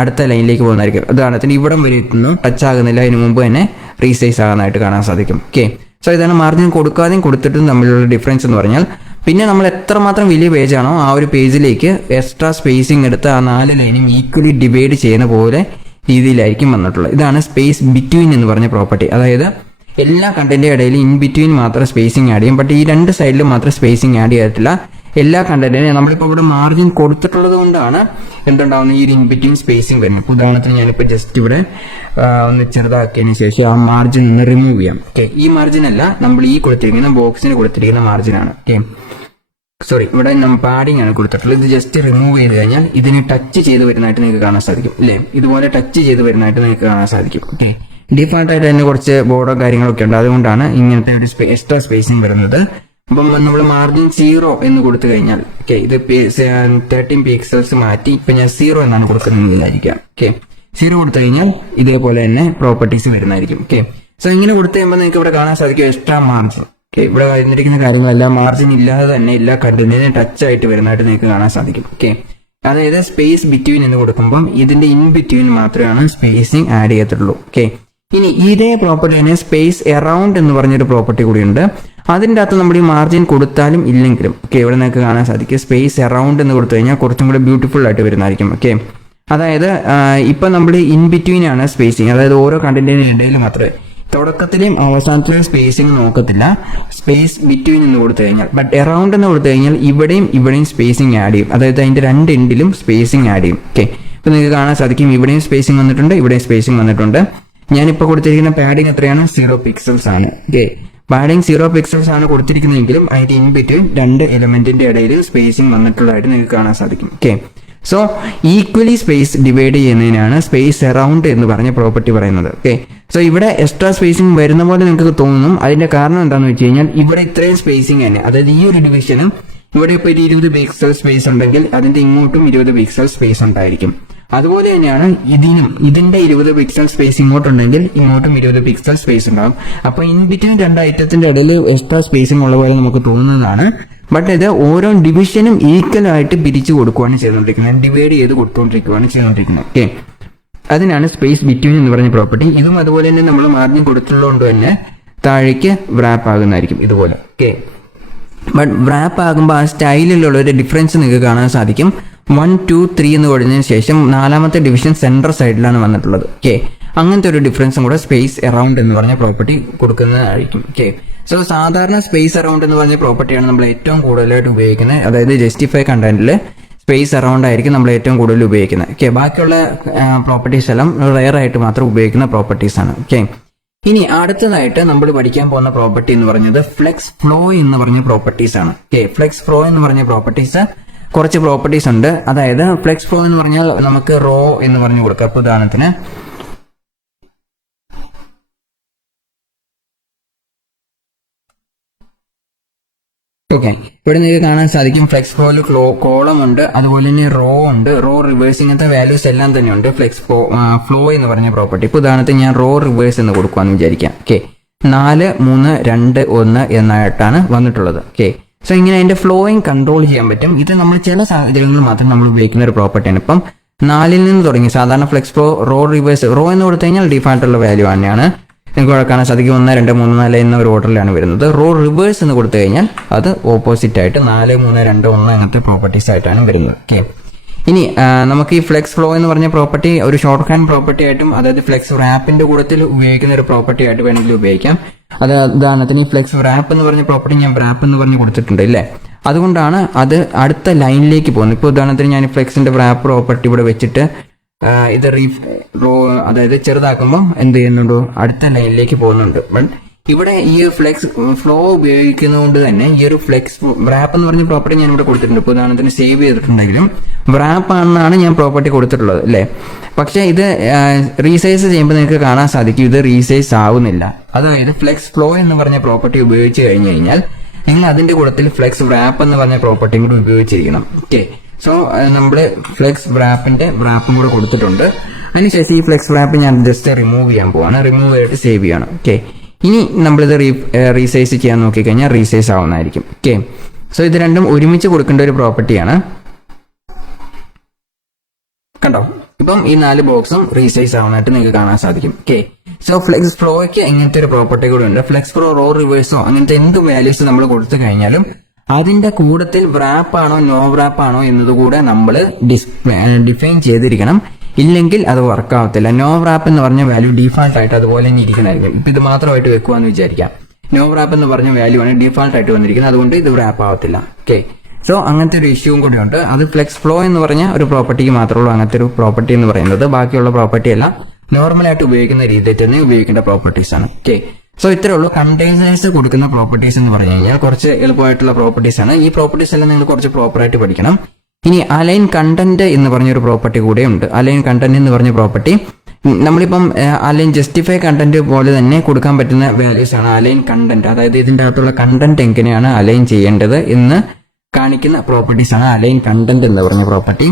അടുത്ത ലൈനിലേക്ക് പോകുന്നതായിരിക്കും. ഉദാഹരണത്തിന് ഇവിടം വരെ എത്തുന്നു, ടച്ച് ആകുന്നില്ല, അതിന് മുമ്പ് തന്നെ റീസൈസ് ആകാനായിട്ട് കാണാൻ സാധിക്കും. ഓക്കെ, സോ ഇതാണ് മാർജിൻ കൊടുക്കാതെയും കൊടുത്തിട്ടും തമ്മിലുള്ള ഡിഫറൻസ് എന്ന് പറഞ്ഞാൽ. പിന്നെ നമ്മൾ എത്രമാത്രം വലിയ പേജാണോ ആ ഒരു പേജിലേക്ക് എക്സ്ട്രാ സ്പേസിംഗ് എടുത്ത് ആ 4 ലൈനും ഈക്വലി ഡിവൈഡ് ചെയ്യുന്ന പോലെ രീതിയിലായിരിക്കും വന്നിട്ടുള്ളത്. ഇതാണ് സ്പേസ് ബിറ്റ്വീൻ എന്ന് പറഞ്ഞ പ്രോപ്പർട്ടി. അതായത് എല്ലാ കണ്ടന്റിന്റെ ഇടയിൽ ഇൻ ബിറ്റ്വീൻ മാത്രം സ്പേസിംഗ് ആഡ് ചെയ്യും. ബട്ട് ഈ 2 സൈഡിലും മാത്രം സ്പേസിംഗ് ആഡ് ചെയ്തിട്ടില്ല. എല്ലാ കണ്ടന്റിനും നമ്മളിപ്പോൾ ഇവിടെ മാർജിൻ കൊടുത്തിട്ടുള്ളത് കൊണ്ടാണ് എന്തുണ്ടാവുന്ന ഈ ഒരു ഇൻ ബിറ്റ്വീൻ സ്പേസിംഗ് വരുന്നത്. ഉദാഹരണത്തിന് ഞാനിപ്പോൾ ജസ്റ്റ് ഇവിടെ ഒന്ന് ചെറുതാക്കിയതിന് ശേഷം ആ മാർജിൻ ഒന്ന് റിമൂവ് ചെയ്യാം. ഓക്കെ, ഈ മാർജിൻ അല്ല നമ്മൾ ഈ കൊടുത്തിരിക്കുന്ന ബോക്സിന് കൊടുത്തിരിക്കുന്ന മാർജിനാണ്. ഓക്കെ, സോറി, ഇവിടെ നമ്മൾ പാഡിംഗ് ആണ് കൊടുത്തിട്ടുള്ളത്. ഇത് ജസ്റ്റ് റിമൂവ് ചെയ്ത് കഴിഞ്ഞാൽ ഇതിന് ടച്ച് ചെയ്ത് വരുന്നതായിട്ട് നിങ്ങൾക്ക് കാണാൻ സാധിക്കും. അല്ലേ, ഇതുപോലെ ടച്ച് ചെയ്ത് വരുന്നതായിട്ട് നിങ്ങൾക്ക് കാണാൻ സാധിക്കും. ഓക്കെ, ഡിഫോൾട്ട് ആയിട്ട് തന്നെ കുറച്ച് ബോർഡോ കാര്യങ്ങളൊക്കെ ഉണ്ട്. അതുകൊണ്ടാണ് ഇങ്ങനത്തെ ഒരു എക്സ്ട്രാ സ്പേസിംഗ് വരുന്നത്. അപ്പം നമ്മൾ മാർജിൻ 0 എന്ന് കൊടുത്തു കഴിഞ്ഞാൽ ഓക്കെ, ഇത് 13 പിക്സൽസ് മാറ്റി ഇപ്പൊ ഞാൻ 0 എന്നാണ് കൊടുക്കുന്നതായിരിക്കാം. ഓക്കെ, 0 കൊടുത്തു കഴിഞ്ഞാൽ ഇതേപോലെ തന്നെ പ്രോപ്പർട്ടീസ് വരുന്നതായിരിക്കും. ഓക്കെ, സോ ഇങ്ങനെ കൊടുത്തു കഴിയുമ്പോൾ നിങ്ങൾക്ക് ഇവിടെ കാണാൻ സാധിക്കും എക്സ്ട്രാ മാർജിൻ. ഓക്കെ, ഇവിടെ വരുന്നിരിക്കുന്ന കാര്യങ്ങളെല്ലാം മാർജിൻ ഇല്ലാതെ തന്നെ എല്ലാ കണ്ടന്റിനും ടച്ച് ആയിട്ട് വരുന്നതായിട്ട് നിങ്ങൾക്ക് കാണാൻ സാധിക്കും. ഓക്കെ, അതായത് സ്പേസ് ബിറ്റ്വീൻ എന്ന് കൊടുക്കുമ്പോൾ ഇതിന്റെ ഇൻ ബിറ്റ്വീൻ മാത്രമാണ് സ്പേസിംഗ് ആഡ് ചെയ്തിട്ടുള്ളൂ. ഓക്കെ, ഇനി ഇതേ പ്രോപ്പർട്ടി തന്നെ സ്പേസ് എറൗണ്ട് എന്ന് പറഞ്ഞൊരു പ്രോപ്പർട്ടി കൂടിയുണ്ട്. അതിൻ്റെ അകത്ത് നമ്മൾ ഈ മാർജിൻ കൊടുത്താലും ഇല്ലെങ്കിലും ഓക്കെ ഇവിടെ നിങ്ങൾക്ക് കാണാൻ സാധിക്കും സ്പേസ് എറൗണ്ട് എന്ന് കൊടുത്തു കഴിഞ്ഞാൽ കുറച്ചും കൂടെ ബ്യൂട്ടിഫുൾ ആയിട്ട് വരുന്നതായിരിക്കും. ഓക്കെ, അതായത് ഇപ്പം നമ്മൾ ഇൻ ബിറ്റ്വീൻ ആണ് സ്പേസിങ്, അതായത് ഓരോ കണ്ടന്റിന് ഇടയിൽ മാത്രമേ തുടക്കത്തിലെയും അവസാനത്തിലെയും സ്പേസിങ് നോക്കത്തില്ല, സ്പേസ് ബിറ്റ്വീൻ എന്ന് കൊടുത്തു കഴിഞ്ഞാൽ. ബട്ട് എറൗണ്ട് എന്ന് കൊടുത്തു കഴിഞ്ഞാൽ ഇവിടെയും സ്പേസിങ് ആഡ് ചെയ്യും, അതായത് അതിന്റെ രണ്ട് എൻഡിലും സ്പേസിങ് ആഡ് ചെയ്യും. ഓക്കെ, ഇപ്പൊ നിങ്ങൾക്ക് കാണാൻ സാധിക്കും ഇവിടെയും സ്പേസിങ് വന്നിട്ടുണ്ട്, ഇവിടെയും സ്പേസിങ് വന്നിട്ടുണ്ട്. ഞാനിപ്പോൾ കൊടുത്തിരിക്കുന്ന പാഡിങ് എത്രയാണ്? 0 പിക്സൽസ് ആണ്. ഓക്കെ, പാഡിങ് 0 പിക്സൽസ് ആണ് കൊടുത്തിരിക്കുന്നതെങ്കിലും അതിന്റെ ഇൻ ബിറ്റ്വീൻ രണ്ട് എലിമെന്റിന്റെ ഇടയിൽ സ്പേസിങ് വന്നിട്ടുള്ളതായിട്ട് നിങ്ങൾക്ക് കാണാൻ സാധിക്കും. Okay, so equally space divide ചെയ്യുന്നതിനാണ് സ്പേസ് എറൗണ്ട് എന്ന് പറഞ്ഞ പ്രോപ്പർട്ടി പറയുന്നത്. ഓക്കെ, സോ ഇവിടെ എക്സ്ട്രാ സ്പേസിങ് വരുന്ന പോലെ നിങ്ങൾക്ക് തോന്നും. അതിന്റെ കാരണം എന്താണെന്ന് വെച്ച് കഴിഞ്ഞാൽ ഇവിടെ ഇത്രയും സ്പേസിങ് തന്നെ, അതായത് ഈ ഒരു ഡിവിഷനും ഇവിടെ ഇപ്പോൾ 20 പിക്സൽ സ്പേസ് ഉണ്ടെങ്കിൽ അതിന്റെ ഇങ്ങോട്ടും 20 പിക്സൽ സ്പേസ് ഉണ്ടായിരിക്കും. അതുപോലെ തന്നെയാണ് ഇതിന്റെ 20 പിക്സൽ സ്പേസ് ഇങ്ങോട്ടുണ്ടെങ്കിൽ ഇങ്ങോട്ടും 20 പിക്സൽ സ്പേസ് ഉണ്ടാകും. അപ്പൊ ഇൻ ബിറ്റ്വീൻ രണ്ട് ഐറ്റത്തിന്റെ ഇടയിൽ എക്സ്ട്രാ സ്പേസിംഗ് ഉള്ള പോലെ നമുക്ക് തോന്നുന്നതാണ്. ബട്ട് ഇത് ഓരോ ഡിവിഷനും ഈക്വൽ ആയിട്ട് പിരിച്ചു കൊടുക്കുകയാണ് ചെയ്തുകൊണ്ടിരിക്കുന്നത്, ഡിവൈഡ് ചെയ്ത് കൊടുത്തുകൊണ്ടിരിക്കുകയാണ് ചെയ്തുകൊണ്ടിരിക്കുന്നത്. ഓക്കെ, അതിനാണ് സ്പേസ് ബിറ്റ്വീൻ എന്ന് പറഞ്ഞ പ്രോപ്പർട്ടി. ഇതും അതുപോലെ തന്നെ നമ്മൾ മാർജിൻ കൊടുത്തുള്ളതുകൊണ്ട് തന്നെ താഴേക്ക് വ്രാപ്പ് ആകുന്നതായിരിക്കും ഇതുപോലെ. ഓക്കെ, ബട്ട് വ്രാപ്പ് ആകുമ്പോൾ ആ സ്റ്റൈലിലുള്ള ഒരു ഡിഫറൻസ് നിങ്ങൾക്ക് കാണാൻ സാധിക്കും. 1, 2, 3 എന്ന് കൊടുത്തതിന് ശേഷം നാലാമത്തെ ഡിവിഷൻ സെൻട്രൽ സൈഡിലാണ് വന്നിട്ടുള്ളത്. ഓക്കെ, അങ്ങനത്തെ ഒരു ഡിഫറൻസും കൂടെ സ്പേസ് എറൗണ്ട് എന്ന് പറഞ്ഞ പ്രോപ്പർട്ടി കൊടുക്കുന്നതായിരിക്കും. ഓക്കെ, സോ സാധാരണ സ്പേസ് എറൗണ്ട് എന്ന് പറഞ്ഞ പ്രോപ്പർട്ടിയാണ് നമ്മൾ ഏറ്റവും കൂടുതലായിട്ട് ഉപയോഗിക്കുന്നത്, അതായത് ജസ്റ്റിഫൈ കണ്ടന്റിൽ സ്പേസ് എറൗണ്ട് ആയിരിക്കും നമ്മൾ ഏറ്റവും കൂടുതൽ ഉപയോഗിക്കുന്നത്. ഓക്കെ, ബാക്കിയുള്ള പ്രോപ്പർട്ടീസ് എല്ലാം റെയർ ആയിട്ട് മാത്രം ഉപയോഗിക്കുന്ന പ്രോപ്പർട്ടീസ് ആണ്. ഓക്കെ, ഇനി അടുത്തതായിട്ട് നമ്മൾ പഠിക്കാൻ പോകുന്ന പ്രോപ്പർട്ടി എന്ന് പറഞ്ഞത് ഫ്ലെക്സ് ഫ്ലോ എന്ന് പറഞ്ഞ പ്രോപ്പർട്ടീസ് ആണ്. ഓക്കെ, ഫ്ലെക്സ് ഫ്ലോ എന്ന് പറഞ്ഞ പ്രോപ്പർട്ടീസ് കുറച്ച് പ്രോപ്പർട്ടീസ് ഉണ്ട്. അതായത് ഫ്ലെക്സ് ഫ്ലോ എന്ന് പറഞ്ഞാൽ നമുക്ക് റോ എന്ന് പറഞ്ഞു കൊടുക്കാം. ഇപ്പൊ ഉദാഹരണത്തിന് ഓക്കെ, ഇവിടെ നിങ്ങൾക്ക് കാണാൻ സാധിക്കും ഫ്ലെക്സ് ഫ്ലോയിൽ കോളം ഉണ്ട്, അതുപോലെ തന്നെ റോ ഉണ്ട്, റോ റിവേഴ്സ്, ഇങ്ങനത്തെ വാല്യൂസ് എല്ലാം തന്നെ ഉണ്ട് ഫ്ലെക്സ് ഫ്ലോ എന്ന് പറഞ്ഞ പ്രോപ്പർട്ടി. ഇപ്പൊ ഉദാഹരണത്തിന് ഞാൻ റോ റിവേഴ്സ് എന്ന് കൊടുക്കുവാന്ന് വിചാരിക്കാം. ഓക്കെ, 4, 3, 2, 1 എന്നായിട്ടാണ് വന്നിട്ടുള്ളത്. ഓക്കെ, സോ ഇങ്ങനെ അതിന്റെ ഫ്ലോയിങ് കൺട്രോൾ ചെയ്യാൻ പറ്റും. ഇത് നമ്മൾ ചില സാഹചര്യങ്ങളിൽ മാത്രം നമ്മൾ ഉപയോഗിക്കുന്ന ഒരു പ്രോപ്പർട്ടിയാണ്. ഇപ്പം 4 നിന്ന് തുടങ്ങി സാധാരണ flex flow row reverse, row എന്ന് കൊടുത്തു കഴിഞ്ഞാൽ ഡിഫാൾട്ടുള്ള വാല്യൂ തന്നെയാണ്. നിങ്ങൾക്ക് കാണാൻ സാധിക്കും 1, 2, 3, 4 എന്ന ഒരു ഓർഡറിലാണ് വരുന്നത്. റോ റിവേഴ്സ് എന്ന് കൊടുത്തു കഴിഞ്ഞാൽ അത് ഓപ്പോസിറ്റ് ആയിട്ട് 4, 3, 2, 1 അങ്ങനത്തെ പ്രോപ്പർട്ടീസ് ആയിട്ടാണ് വരുന്നത്. ഓക്കെ, ഇനി നമുക്ക് ഈ ഫ്ലെക്സ് ഫ്ലോ എന്ന് പറഞ്ഞ പ്രോപ്പർട്ടി ഒരു ഷോർട്ട് ഹാൻഡ് പ്രോപ്പർട്ടി ആയിട്ടും, അതായത് ഫ്ലെക്സ് റാപ്പിന്റെ കൂട്ടത്തിൽ ഉപയോഗിക്കുന്ന ഒരു പ്രോപ്പർട്ടി ആയിട്ട് വേണമെങ്കിൽ ഉപയോഗിക്കാം. അത് ഉദാഹരണത്തിന് ഈ ഫ്ലെക്സ് റാപ്പ് എന്ന് പറഞ്ഞ പ്രോപ്പർട്ടി ഞാൻ റാപ്പ് എന്ന് പറഞ്ഞ് കൊടുത്തിട്ടുണ്ട് ഇല്ലേ, അതുകൊണ്ടാണ് അത് അടുത്ത ലൈനിലേക്ക് പോകുന്നത്. ഇപ്പോൾ ഉദാഹരണത്തിന് ഞാൻ ഫ്ലെക്സിന്റെ റാപ്പ് പ്രോപ്പർട്ടി ഇവിടെ വെച്ചിട്ട് ഇത് അതായത് ചെറുതാക്കുമ്പോൾ എന്ത് ചെയ്യുന്നുണ്ടോ അടുത്ത ലൈനിലേക്ക് പോകുന്നുണ്ട്. ബട്ട് ഇവിടെ ഈ ഫ്ലെക്സ് ഫ്ലോ ഉപയോഗിക്കുന്നതുകൊണ്ട് തന്നെ ഈ ഒരു ഫ്ലെക്സ് റാപ്പ് എന്ന് പറഞ്ഞ പ്രോപ്പർട്ടി ഞാൻ ഇവിടെ കൊടുത്തിട്ടുണ്ട്. ഇപ്പോൾ ഉദാഹരണത്തിന് സേവ് ചെയ്തിട്ടുണ്ടെങ്കിലും റാപ്പ് ആണെന്നാണ് ഞാൻ പ്രോപ്പർട്ടി കൊടുത്തിട്ടുള്ളത് അല്ലേ. പക്ഷെ ഇത് റീസൈസ് ചെയ്യുമ്പോൾ നിങ്ങൾക്ക് കാണാൻ സാധിക്കും ഇത് റീസൈസ് ആവുന്നില്ല. അതായത് ഫ്ലെക്സ് ഫ്ലോ എന്ന് പറഞ്ഞ പ്രോപ്പർട്ടി ഉപയോഗിച്ച് കഴിഞ്ഞു കഴിഞ്ഞാൽ നിങ്ങൾ അതിന്റെ കൂട്ടത്തിൽ ഫ്ലെക്സ് റാപ്പ് എന്ന് പറഞ്ഞ പ്രോപ്പർട്ടിയും കൂടി ഉപയോഗിച്ചിരിക്കണം. ഓക്കെ, സോ നമ്മൾ ഫ്ലെക്സ് റാപ്പിന്റെ റാപ്പും കൂടെ കൊടുത്തിട്ടുണ്ട്. അതിനുശേഷം ഈ ഫ്ലെക്സ് റാപ്പ് ഞാൻ ജസ്റ്റ് റിമൂവ് ചെയ്യാൻ പോവാണ്. റിമൂവ് ചെയ്തിട്ട് സേവ് ചെയ്യണം. ഓക്കെ, ഇനി നമ്മളിത് റീസൈസ് ചെയ്യാൻ നോക്കിക്കഴിഞ്ഞാൽ റീസൈസ് ആവുന്നതായിരിക്കും. ഓക്കെ, സോ ഇത് രണ്ടും ഒരുമിച്ച് കൊടുക്കേണ്ട ഒരു പ്രോപ്പർട്ടിയാണ്. കണ്ടോ, ഇപ്പം ഈ 4 ബോക്സും റീസൈസ് ആവുന്നതായിട്ട് നിങ്ങൾക്ക് കാണാൻ സാധിക്കും. ഓക്കെ, സോ ഫ്ലെക്സ് ഫ്ലോയ്ക്ക് ഇങ്ങനത്തെ ഒരു പ്രോപ്പർട്ടി കൂടെ ഉണ്ട്. ഫ്ലെക്സ് ഫ്ലോ റോ റിവേഴ്സോ അങ്ങനത്തെ എന്ത് വാല്യൂസ് നമ്മൾ കൊടുത്തു കഴിഞ്ഞാലും അതിന്റെ കൂട്ടത്തിൽ വ്രാപ്പ് ആണോ നോ വ്രാപ്പ് ആണോ എന്നതുകൂടെ നമ്മൾ ഡിഫൈൻ ചെയ്തിരിക്കണം. ഇല്ലെങ്കിൽ അത് വർക്ക് ആവത്തില്ല. നോ വ്രാപ്പ് എന്ന് പറഞ്ഞ വാല്യൂ ഡീഫാൾട്ട് ആയിട്ട് അതുപോലെ തന്നെ ഇരിക്കണമായിരിക്കും. ഇപ്പൊ ഇത് മാത്രമായിട്ട് വെക്കുവാന്ന് വിചാരിക്കാം. നോ വ്രാപ്പ് എന്ന് പറഞ്ഞ വാല്യൂ ആണ് ഡീഫാൾട്ട് ആയിട്ട് വന്നിരിക്കുന്നത്, അതുകൊണ്ട് ഇത് വ്രാപ്പ് ആവത്തില്ല. ഓക്കെ, സോ അങ്ങനത്തെ ഒരു ഇഷ്യൂവും കൂടി ഉണ്ട്. അത് ഫ്ലെക്സ് ഫ്ലോ എന്ന് പറഞ്ഞ ഒരു പ്രോപ്പർട്ടിക്ക് മാത്രമേ ഉള്ളൂ അങ്ങനത്തെ ഒരു പ്രോപ്പർട്ടി എന്ന് പറയുന്നത്. ബാക്കിയുള്ള പ്രോപ്പർട്ടി എല്ലാം നോർമലായിട്ട് ഉപയോഗിക്കുന്ന രീതിയിൽ തന്നെ ഉപയോഗിക്കേണ്ട പ്രോപ്പർട്ടീസ് ആണ്. ഓക്കെ, സോ ഇത്രേ ഉള്ളൂ. കണ്ടെയ്നേഴ്സ് കൊടുക്കുന്ന പ്രോപ്പർട്ടീസ് എന്ന് പറഞ്ഞു കഴിഞ്ഞാൽ കുറച്ച് എളുപ്പമായിട്ടുള്ള പ്രോപ്പർട്ടീസ് ആണ്. ഈ പ്രോപ്പർട്ടീസ് എല്ലാം നിങ്ങൾ കുറച്ച് പ്രോപ്പറായിട്ട് പഠിക്കണം. ഇനി അലൈൻ കണ്ടന്റ് എന്ന് പറഞ്ഞൊരു പ്രോപ്പർട്ടി കൂടെ ഉണ്ട്. അലൈൻ കണ്ടന്റ് എന്ന് പറഞ്ഞ പ്രോപ്പർട്ടി നമ്മളിപ്പം അലൈൻ ജസ്റ്റിഫൈ കണ്ടന്റ് പോലെ തന്നെ കൊടുക്കാൻ പറ്റുന്ന വാല്യൂസ് ആണ് അലൈൻ കണ്ടന്റ്. അതായത് ഇതിന്റെ അകത്തുള്ള കണ്ടന്റ് എങ്ങനെയാണ് അലൈൻ ചെയ്യേണ്ടത് എന്ന് കാണിക്കുന്ന പ്രോപ്പർട്ടീസ് ആണ് അലൈൻ കണ്ടന്റ് എന്ന് പറഞ്ഞ പ്രോപ്പർട്ടി.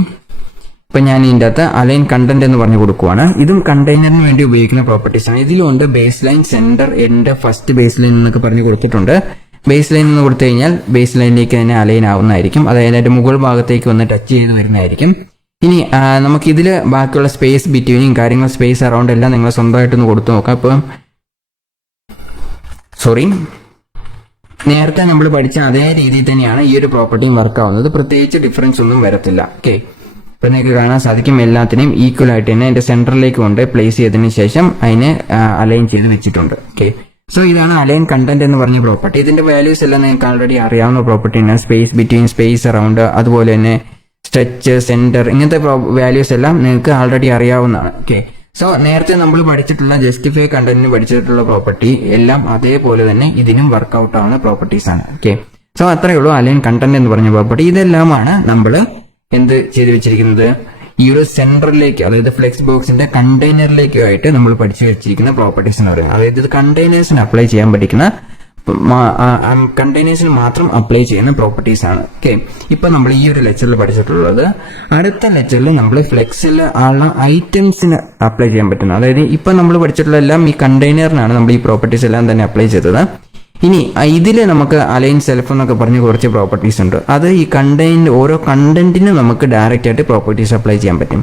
ഇപ്പൊ ഞാൻ ഇതിന്റെ അകത്ത് അലൈൻ കണ്ടന്റ് എന്ന് പറഞ്ഞു കൊടുക്കുവാണ്. ഇതും കണ്ടെയ്നറിന് വേണ്ടി ഉപയോഗിക്കുന്ന പ്രോപ്പർട്ടീസ് ആണ്. ഇതിലുണ്ട് base line, centre, end, first base line എന്നൊക്കെ പറഞ്ഞു കൊടുത്തിട്ടുണ്ട്. ബേസ് ലൈൻ എന്ന് കൊടുത്തു കഴിഞ്ഞാൽ ബേസ് ലൈനിലേക്ക് തന്നെ അലൈൻ ആവുന്നതായിരിക്കും. അതായത് അതിന്റെ മുകൾ ഭാഗത്തേക്ക് വന്ന് ടച്ച് ചെയ്ത് വരുന്നതായിരിക്കും. ഇനി നമുക്കിതിൽ ബാക്കിയുള്ള സ്പേസ് ബിറ്റ്വീനും കാര്യങ്ങൾ സ്പേസ് അറൗണ്ട് എല്ലാം നിങ്ങൾ സ്വന്തമായിട്ടൊന്ന് കൊടുത്തു നോക്കാം. അപ്പം നേരത്തെ നമ്മൾ പഠിച്ച അതേ രീതിയിൽ തന്നെയാണ് ഈ ഒരു പ്രോപ്പർട്ടിയും വർക്ക് ആവുന്നത്. പ്രത്യേകിച്ച് ഡിഫറൻസ് ഒന്നും വരത്തില്ല. ഓക്കെ, ഇപ്പൊ നിങ്ങൾക്ക് കാണാൻ സാധിക്കും എല്ലാത്തിനെയും ഈക്വൽ ആയിട്ട് തന്നെ അതിന്റെ സെന്ററിലേക്ക് കൊണ്ട് പ്ലേസ് ചെയ്തതിനു ശേഷം അതിനെ അലൈൻ ചെയ്ത് വെച്ചിട്ടുണ്ട്. ഓക്കെ, സോ ഇതാണ് അലൈൻ കണ്ടന്റ് എന്ന് പറഞ്ഞ പ്രോപ്പർട്ടി. ഇതിന്റെ വാല്യൂസ് എല്ലാം നിങ്ങൾക്ക് ആൾറെഡി അറിയാവുന്ന പ്രോപ്പർട്ടിയാണ്. സ്പേസ് ബിറ്റ്വീൻ, സ്പേസ് അറൗണ്ട്, അതുപോലെ തന്നെ സ്ട്രെച്ച്, സെന്റർ, ഇങ്ങനത്തെ വാല്യൂസ് എല്ലാം നിങ്ങൾക്ക് ആൾറെഡി അറിയാവുന്നതാണ്. ഓക്കെ, സോ നേരത്തെ നമ്മൾ പഠിച്ചിട്ടുള്ള ജസ്റ്റിഫൈ കണ്ടന്റിന് പഠിച്ചിട്ടുള്ള പ്രോപ്പർട്ടി എല്ലാം അതേപോലെ തന്നെ ഇതിനും വർക്ക്ഔട്ട് ആവുന്ന പ്രോപ്പർട്ടീസ് ആണ്. ഓക്കെ, സോ അത്രയേ ഉള്ളൂ അലൈൻ കണ്ടന്റ് എന്ന് പറഞ്ഞ പ്രോപ്പർട്ടി. ഇതെല്ലാമാണ് നമ്മൾ എന്ത് ചെയ്ത് വെച്ചിരിക്കുന്നത്, ഈ ഒരു സെന്ററിലേക്ക്, അതായത് ഫ്ലെക്സ് ബോക്സിന്റെ കണ്ടെയ്നറിലേക്കുമായിട്ട് നമ്മൾ പഠിച്ചു വെച്ചിരിക്കുന്ന പ്രോപ്പർട്ടീസ് എന്ന് പറയുന്നത്. അതായത് ഇത് കണ്ടെയ്നേഴ്സിന് അപ്ലൈ ചെയ്യാൻ പഠിക്കുന്ന, കണ്ടെയ്നേഴ്സിന് മാത്രം അപ്ലൈ ചെയ്യുന്ന പ്രോപ്പർട്ടീസ് ആണ്. ഓക്കെ, ഇപ്പൊ നമ്മൾ ഈ ഒരു ലെക്ചറിൽ പഠിച്ചിട്ടുള്ളത്. അടുത്ത ലെക്ചറിൽ നമ്മൾ ഫ്ലെക്സിൽ ഉള്ള ഐറ്റംസിന് അപ്ലൈ ചെയ്യാൻ പറ്റുന്നത്, അതായത് ഇപ്പൊ നമ്മൾ പഠിച്ചിട്ടുള്ള എല്ലാം ഈ കണ്ടെയ്നറിനാണ് നമ്മൾ ഈ പ്രോപ്പർട്ടീസ് എല്ലാം തന്നെ അപ്ലൈ ചെയ്തത്. ഇനി ഇതിൽ നമുക്ക് അലൈൻ സെൽഫ് എന്നൊക്കെ പറഞ്ഞ് കുറച്ച് പ്രോപ്പർട്ടീസ് ഉണ്ട്. അത് ഈ ഓരോ കണ്ടന്റിനും നമുക്ക് ഡയറക്റ്റ് ആയിട്ട് പ്രോപ്പർട്ടീസ് അപ്ലൈ ചെയ്യാൻ പറ്റും.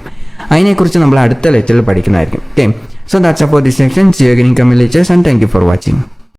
അതിനെക്കുറിച്ച് നമ്മൾ അടുത്ത ലെക്ചറിൽ പഠിക്കുന്നതായിരിക്കും. Okay, so that's about this section. See you again in coming lectures and thank you for watching.